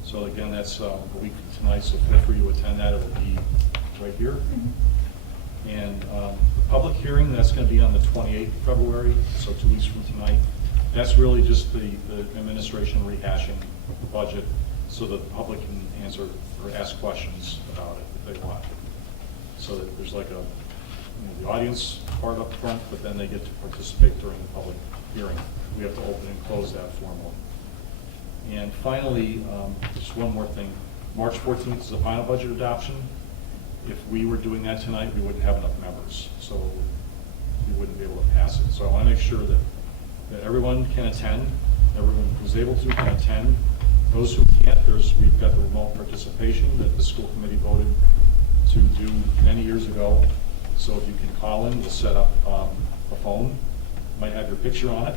So again, that's a week from tonight, so feel free to attend that. It will be right here. And the public hearing, that's going to be on the 28th of February, so 2 weeks from tonight. That's really just the administration rehashing the budget so that the public can answer or ask questions about it if they want. So that there's like the audience part up front, but then they get to participate during the public hearing. We have to open and close that formally. And finally, just one more thing. March 14th is the final budget adoption. If we were doing that tonight, we wouldn't have enough members, so we wouldn't be able to pass it. So I want to make sure that everyone can attend, everyone who's able to can attend. Those who can't, we've got the remote participation that the school committee voted to do many years ago. So if you can call in, we'll set up a phone. Might have your picture on it.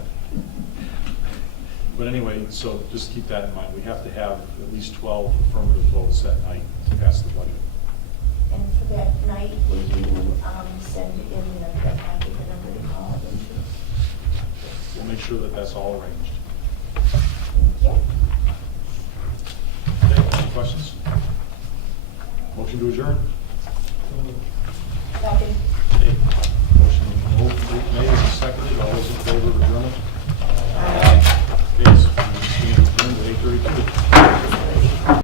But anyway, so just keep that in mind. We have to have at least 12 affirmative votes that night to pass the budget. And for that night, will you send in the copy of the number to call into? We'll make sure that that's all arranged. Thank you. Okay, any questions? Motion to adjourn? Second. Okay. Motion made and seconded. All those in favor of adjournment? Yes. We stand adjourned at 8:32.